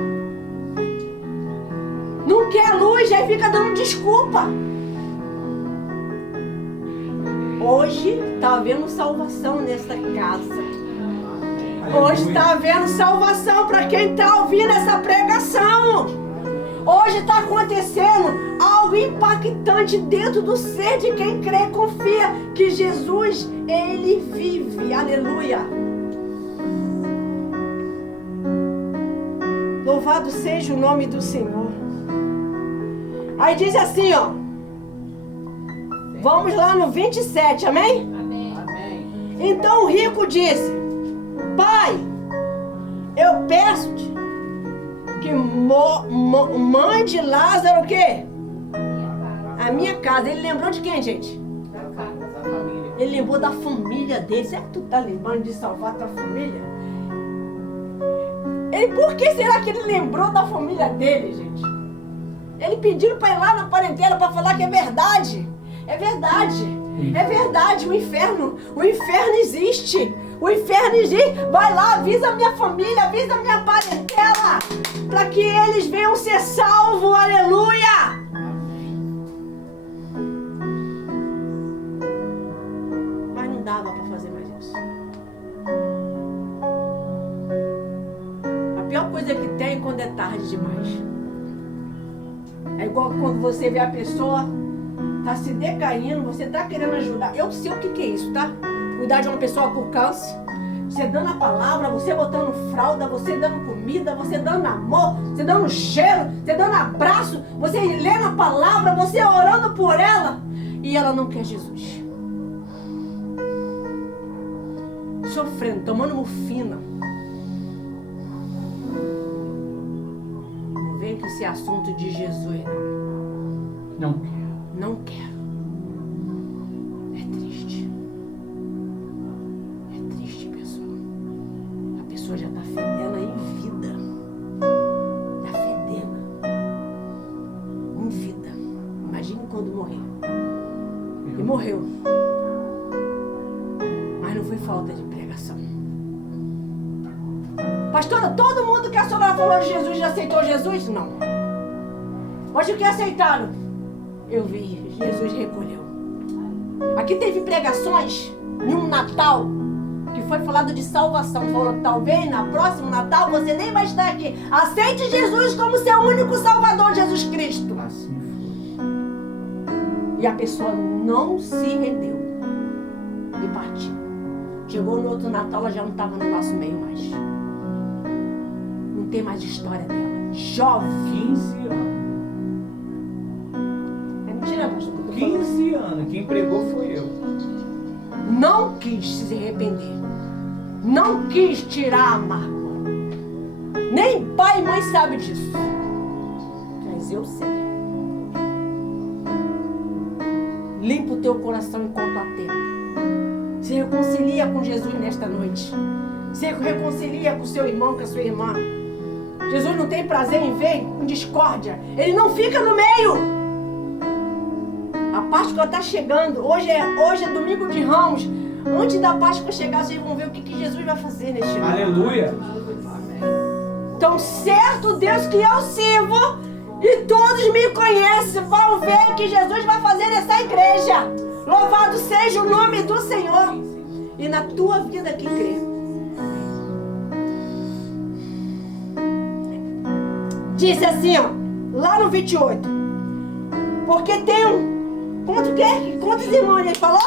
Não quer luz, aí fica dando desculpa. Hoje está havendo salvação nessa casa. Hoje está havendo salvação para quem está ouvindo essa pregação. Hoje está acontecendo algo impactante dentro do ser de quem crê e confia que Jesus, Ele vive. Aleluia. Louvado seja o nome do Senhor. Aí diz assim, ó. Vamos lá no 27, amém? Amém. Então o rico disse: Pai, eu peço-te que mande Lázaro o quê? A minha casa. Ele lembrou de quem, gente? Ele lembrou da família dele. Será que tu tá lembrando de salvar tua família? Por que será que ele lembrou da família dele, gente? Ele pediu para ir lá na parentela para falar que é verdade. É verdade. É verdade. O inferno existe. O inferno existe. Vai lá, avisa a minha família, avisa a minha parentela, para que eles venham ser salvos. Aleluia. Mas não dava para fazer mais isso. A pior coisa que tem é quando é tarde demais. É igual quando você vê a pessoa tá se decaindo, você tá querendo ajudar. Eu sei o que é isso, tá? Cuidar de uma pessoa com câncer. Você dando a palavra, você botando fralda, você dando comida, você dando amor, você dando cheiro, você dando abraço, você lendo a palavra, você orando por ela. E ela não quer Jesus. Sofrendo, tomando morfina. Não vem com esse assunto de Jesus, não. Não quero. Não quero. É triste. É triste, pessoal. A pessoa já tá fedendo em vida. Tá fedendo. Em vida. Imagine quando morrer. E morreu. Mas não foi falta de pregação. Pastora, todo mundo que a senhora falou de Jesus já aceitou Jesus? Não. Mas o que aceitaram? Eu vi, Jesus recolheu. Aqui teve pregações em um Natal que foi falado de salvação. Falou, talvez na próximo Natal você nem vai estar aqui. Aceite Jesus como seu único Salvador, Jesus Cristo. Assim foi. E a pessoa não se rendeu e partiu. Chegou no outro Natal, ela já não estava no nosso meio mais. Não tem mais história dela. Jovem. 15 anos. É mentira, pastor? 15 anos. Quem pregou foi eu. Não quis se arrepender. Não quis tirar a mágoa. Nem pai e mãe sabem disso. Mas eu sei. Limpa o teu coração enquanto há tempo. Se reconcilia com Jesus nesta noite. Se reconcilia com seu irmão, com a sua irmã. Jesus não tem prazer em ver com discórdia. Ele não fica no meio. A Páscoa está chegando. Hoje é domingo de Ramos. Antes da Páscoa chegar, vocês vão ver o que Jesus vai fazer neste ano. Aleluia. Então, certo Deus que eu sirvo e todos me conhecem, vão ver o que Jesus vai fazer nessa igreja. Louvado seja o nome do Senhor. E na tua vida que crê. Disse assim, ó, lá no 28. Porque tem um... Quantos irmãos ele falou?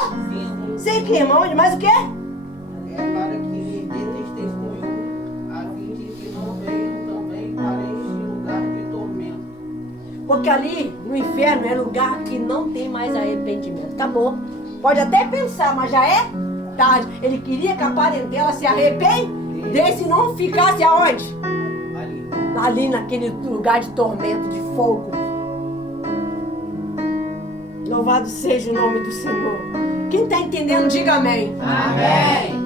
5 irmãos, mas o quê? É para que lhe dê testemunho, a fim de que não venham também para este lugar de tormento. Porque ali no inferno é lugar que não tem mais arrependimento. Tá bom. Pode até pensar, mas já é tarde. Ele queria que a parentela se arrependesse e não ficasse aonde? Ali naquele lugar de tormento, de fogo. Louvado seja o nome do Senhor. Quem está entendendo, diga amém. Amém.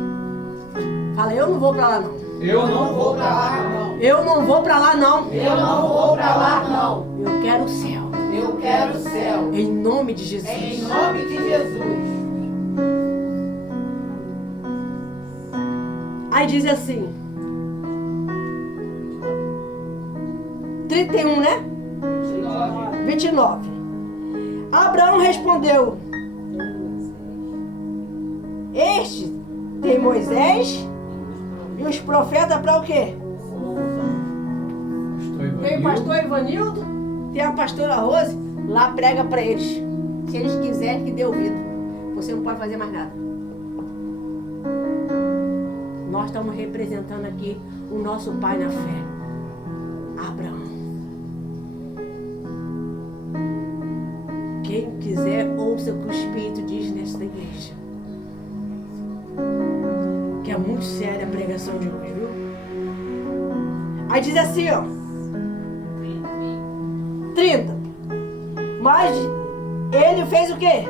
Fala, eu não vou para lá não. Eu não vou para lá, não. Eu não vou para lá não. Eu não vou para lá, não. Eu quero o céu. Eu quero o céu. Em nome de Jesus. Em nome de Jesus. Aí diz assim. 31, né? 29. Abraão respondeu: Este tem Moisés e os profetas para o quê? Tem o pastor Ivanildo, tem a pastora Rose, lá prega para eles. Se eles quiserem que dê ouvido. Você não pode fazer mais nada. Nós estamos representando aqui o nosso pai na fé, Abraão. Quem quiser, ouça o que o Espírito diz nesta igreja. Que é muito séria a pregação de hoje, viu? Aí diz assim, ó. 30. Mas ele fez o quê?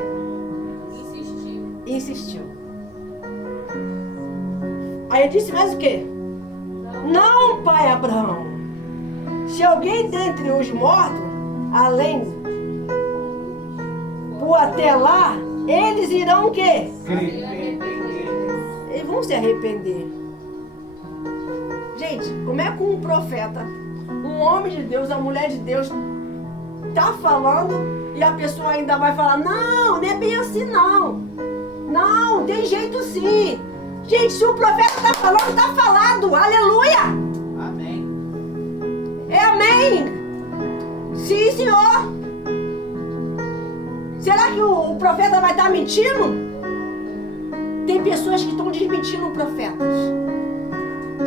Insistiu. Aí ele disse mais o quê? Não, pai Abraão. Se alguém dentre os mortos, além por até lá, eles irão o quê? Eles vão se arrepender. Gente, como é que um profeta, um homem de Deus, uma mulher de Deus, tá falando e a pessoa ainda vai falar, não é bem assim não. Não, tem jeito sim. Gente, se o profeta tá falando, tá falado. Aleluia. Amém. É amém. Sim, Senhor. Será que o profeta vai estar mentindo? Tem pessoas que estão desmentindo profetas.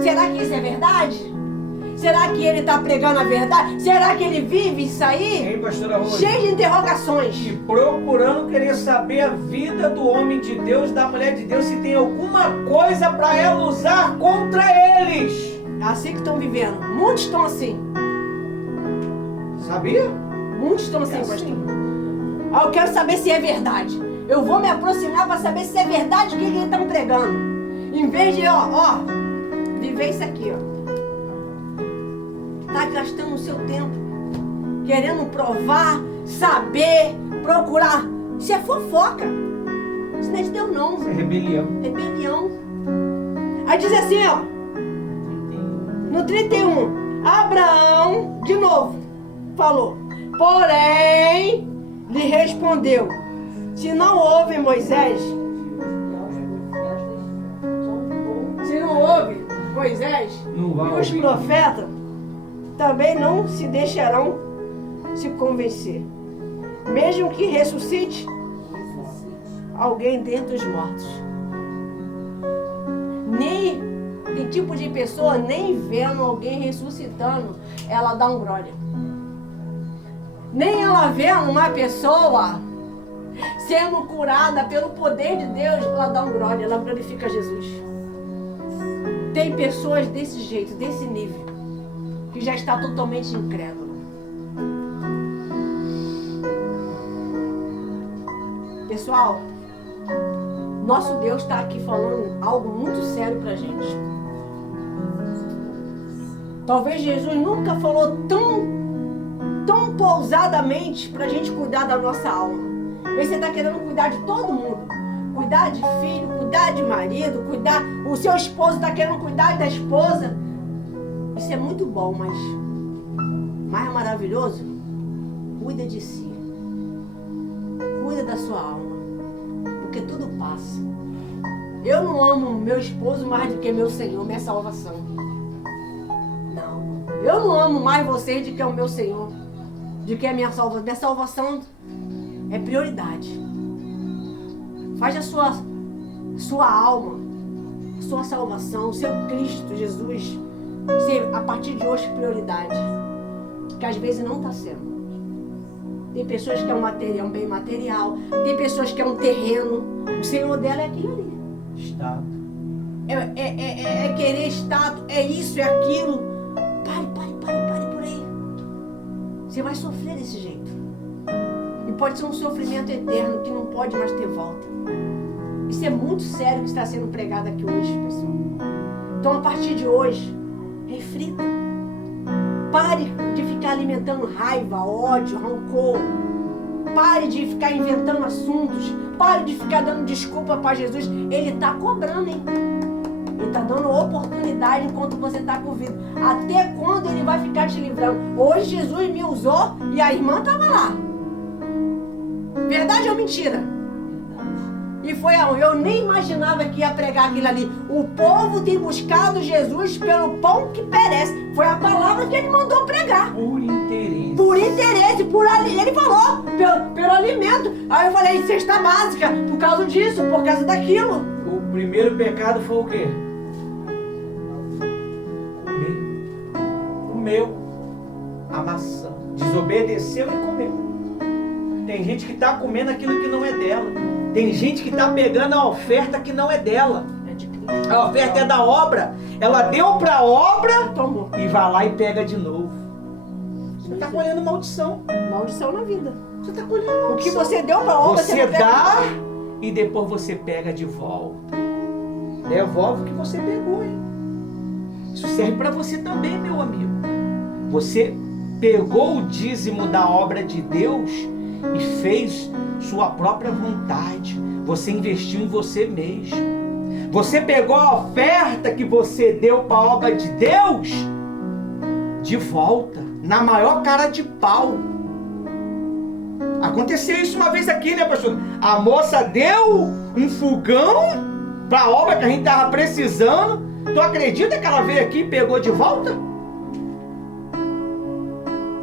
Será que isso é verdade? Será que ele está pregando a verdade? Será que ele vive isso aí? Hein, pastora Rose? Cheio de interrogações. E procurando querer saber a vida do homem de Deus, da mulher de Deus, se tem alguma coisa para ela usar contra eles. É assim que estão vivendo. Muitos estão assim. Sabia? Muitos estão assim, É assim. pastor. Ah, eu quero saber se é verdade. Eu vou me aproximar para saber se é verdade o que eles estão pregando. Em vez de, viver isso aqui, Tá gastando o seu tempo. Querendo provar, saber, procurar. Isso é fofoca. Isso não é de Deus, não. Isso é rebelião. Rebelião. Aí diz assim, no 31, Abraão, de novo, falou, porém, lhe respondeu, se não houve Moisés, Não vai e os ouvir. profetas também não se deixarão se convencer, mesmo que ressuscite alguém dentre os mortos. Nem tem tipo de pessoa, nem vendo alguém ressuscitando, ela dá um glória. Nem ela vendo uma pessoa sendo curada pelo poder de Deus, ela dá um glória, ela glorifica Jesus. Tem pessoas desse jeito, desse nível, que já está totalmente incrédulo. Pessoal, nosso Deus está aqui falando algo muito sério pra gente. Talvez Jesus nunca falou tão pausadamente pra gente cuidar da nossa alma. Mas você está querendo cuidar de todo mundo. Cuidar de filho, cuidar de marido, cuidar... O seu esposo está querendo cuidar da esposa. Isso é muito bom, mas... mais maravilhoso, cuida de si. Cuida da sua alma. Porque tudo passa. Eu não amo meu esposo mais do que meu Senhor, minha salvação. Não. Eu não amo mais vocês do que o meu Senhor. Do que a minha salvação. Minha salvação é prioridade. Faz a sua alma, a sua salvação, o seu Cristo Jesus ser a partir de hoje prioridade. Que às vezes não está sendo. Tem pessoas que é um bem material, tem pessoas que é um terreno. O Senhor dela é aquilo ali. Estado. É querer status, é isso, é aquilo. Pare por aí. Você vai sofrer desse jeito. E pode ser um sofrimento eterno que não pode mais ter volta. Isso é muito sério que está sendo pregado aqui hoje, pessoal. Então, a partir de hoje, reflita. Pare de ficar alimentando raiva, ódio, rancor. Pare de ficar inventando assuntos. Pare de ficar dando desculpa para Jesus. Ele está cobrando, hein? Ele está dando oportunidade enquanto você está com vida. Até quando ele vai ficar te livrando? Hoje Jesus me usou e a irmã estava lá. Verdade ou mentira? E foi aonde? Eu nem imaginava que ia pregar aquilo ali. O povo tem buscado Jesus pelo pão que perece. Foi a palavra que ele mandou pregar. Por interesse. Por interesse, ele falou, pelo alimento. Aí eu falei, cesta básica, por causa disso, por causa daquilo. O primeiro pecado foi o quê? Comeu a maçã. Desobedeceu e comeu. Tem gente que está comendo aquilo que não é dela. Tem gente que está pegando a oferta que não é dela. É de Cristo. A oferta é da obra. Ela deu para a obra Tomou. e vai lá e pega de novo. Você está colhendo maldição. Maldição na vida. Você está colhendo maldição. O que você deu pra obra, Você não pega. dá e depois você pega de volta. Devolve o que você pegou, hein? Isso serve para você também, meu amigo. Você pegou o dízimo da obra de Deus e fez sua própria vontade. Você investiu em você mesmo. Você pegou a oferta que você deu para a obra de Deus de volta, na maior cara de pau. Aconteceu isso uma vez aqui, né, pastor? A moça deu um fogão para a obra que a gente estava precisando. Tu acredita que ela veio aqui e pegou de volta?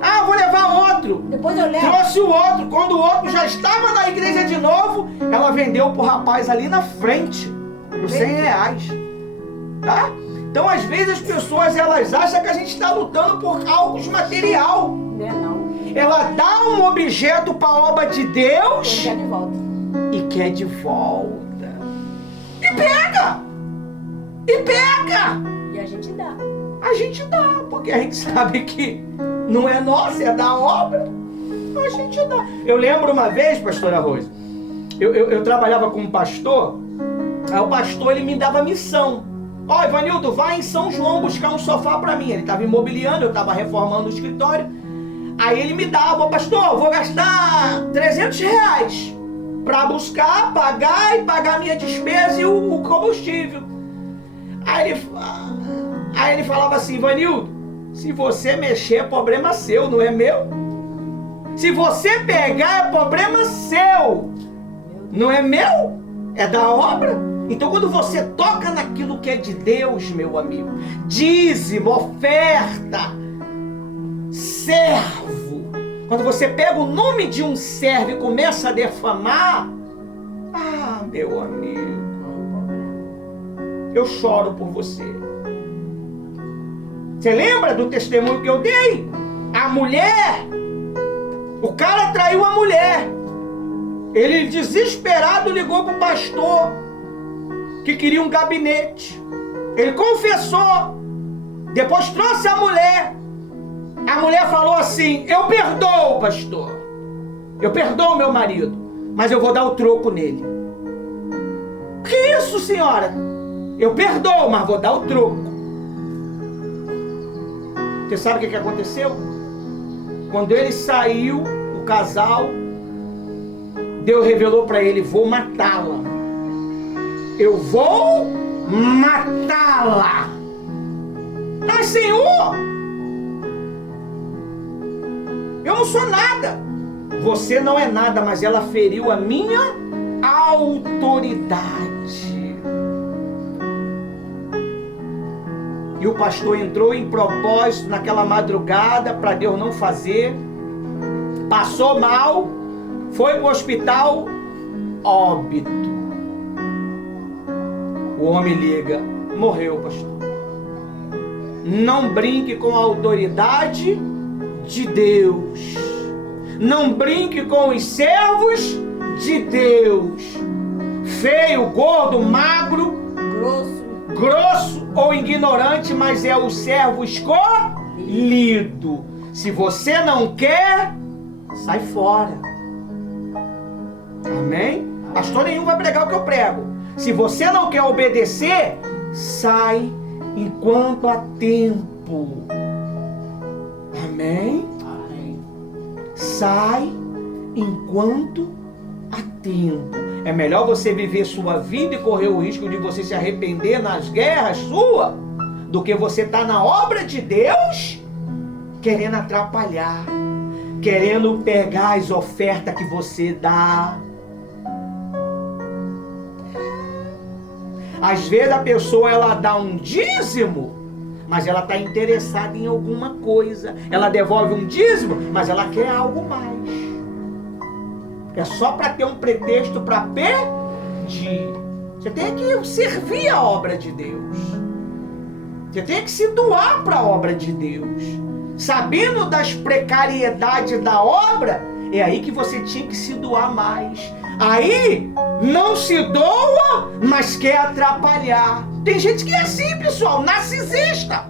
Ah, vou levar outro. Depois eu levo. Trouxe o outro. Quando o outro já estava na igreja de novo, ela vendeu pro rapaz ali na frente, por R$100. Tá? Então, às vezes, as pessoas, elas acham que a gente está lutando por algo de material. Não é não. Ela dá um objeto para a obra de Deus Quer de volta. e quer de volta. E pega! E pega! E a gente dá. A gente dá, porque a gente sabe que não é nossa, é da obra. A gente dá. Eu lembro uma vez, pastora Rose, eu trabalhava com um pastor, aí o pastor ele me dava missão. Ó, Ivanildo, vai em São João buscar um sofá para mim. Ele estava imobiliando, eu estava reformando o escritório. Aí ele me dava, pastor, vou gastar R$300 para buscar, pagar e pagar a minha despesa e o combustível. Aí ele falava assim, Ivanildo, se você mexer é problema seu, não é meu. Se você pegar é problema seu, não é meu, é da obra. Então quando você toca naquilo que é de Deus, meu amigo, dízimo, oferta, servo, quando você pega o nome de um servo e começa a defamar, ah, meu amigo, eu choro por você. Você lembra do testemunho que eu dei? A mulher, o cara traiu a mulher. Ele desesperado ligou para o pastor que queria um gabinete. Ele confessou. Depois trouxe a mulher. A mulher falou assim, eu perdoo, pastor. Eu perdoo meu marido, mas eu vou dar o troco nele. Que isso, senhora? Eu perdoo, mas vou dar o troco. Você sabe o que aconteceu? Quando ele saiu, o casal, Deus revelou para ele, vou matá-la. Eu vou matá-la. Mas, Senhor, eu não sou nada. Você não é nada, mas ela feriu a minha autoridade. E o pastor entrou em propósito naquela madrugada para Deus não fazer. Passou mal, foi para o hospital, óbito. O homem liga, morreu, pastor. Não brinque com a autoridade de Deus. Não brinque com os servos de Deus. Feio, gordo, magro, grosso ou ignorante, mas é o servo escolhido. Se você não quer, sai fora. Amém? Pastor nenhum vai pregar o que eu prego. Se você não quer obedecer, sai enquanto há tempo. Amém? Amém. Sai enquanto há tempo. É melhor você viver sua vida e correr o risco de você se arrepender nas guerras suas, do que você estar na obra de Deus querendo atrapalhar, querendo pegar as ofertas que você dá. Às vezes a pessoa ela dá um dízimo, mas ela está interessada em alguma coisa. Ela devolve um dízimo, mas ela quer algo mais. É só para ter um pretexto para pedir. Você tem que servir a obra de Deus. Você tem que se doar para a obra de Deus. Sabendo das precariedades da obra, é aí que você tinha que se doar mais. Aí não se doa, mas quer atrapalhar. Tem gente que é assim, pessoal, narcisista.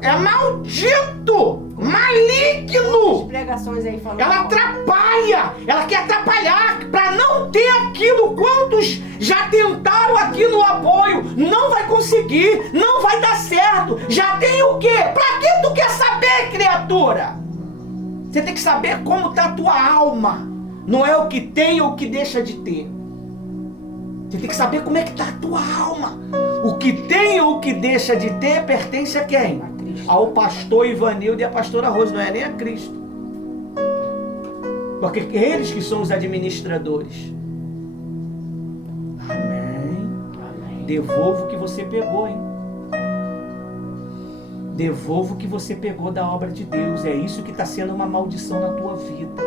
É maldito, maligno. Pregações aí falando. Ela atrapalha, ela quer atrapalhar para não ter aquilo. Quantos já tentaram aqui no apoio? Não vai conseguir, não vai dar certo. Já tem o quê? Para que tu quer saber, criatura? Você tem que saber como está a tua alma. Não é o que tem ou o que deixa de ter. Você tem que saber como é que está a tua alma. O que tem ou o que deixa de ter pertence a quem? Ao pastor Ivanildo e a pastora Rose, não é nem a Cristo. Porque eles que são os administradores. Amém. Amém. Devolva o que você pegou, hein? Devolva o que você pegou da obra de Deus. É isso que está sendo uma maldição na tua vida.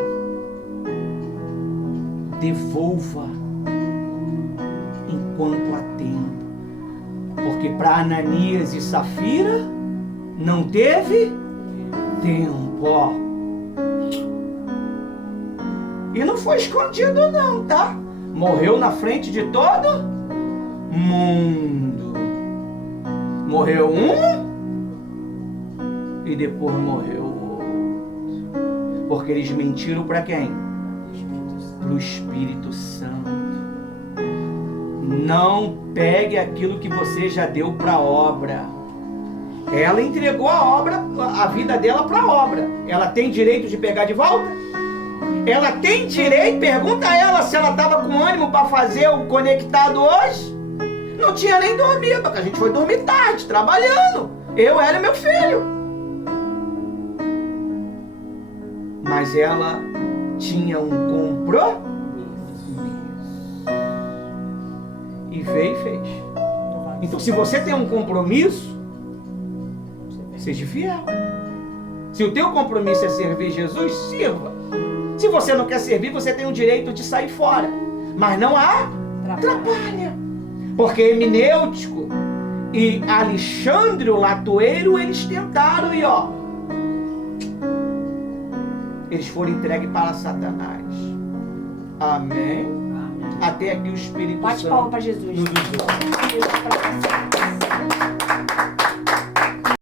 Devolva enquanto há tempo. Porque para Ananias e Safira não teve tempo, ó. E não foi escondido não, tá? Morreu na frente de todo mundo. Morreu um e depois morreu o outro. Porque eles mentiram para quem? Para o Espírito Santo. Não pegue aquilo que você já deu para a obra. Ela entregou a obra, a vida dela para a obra. Ela tem direito de pegar de volta? Ela tem direito? Pergunta a ela se ela estava com ânimo para fazer o conectado hoje. Não tinha nem dormido, porque a gente foi dormir tarde, trabalhando. Eu, ela e meu filho. Mas ela tinha um compromisso. E veio e fez. Então, se você tem um compromisso, seja fiel. Se o teu compromisso é servir Jesus, sirva. Se você não quer servir, você tem o direito de sair fora. Mas não há atrapalha. Porque Eminêutico e Alexandre, o latoeiro, eles tentaram e ó, eles foram entregues para Satanás. Amém? Até aqui o Espírito Santo. Bate palma para Jesus. Nos usou.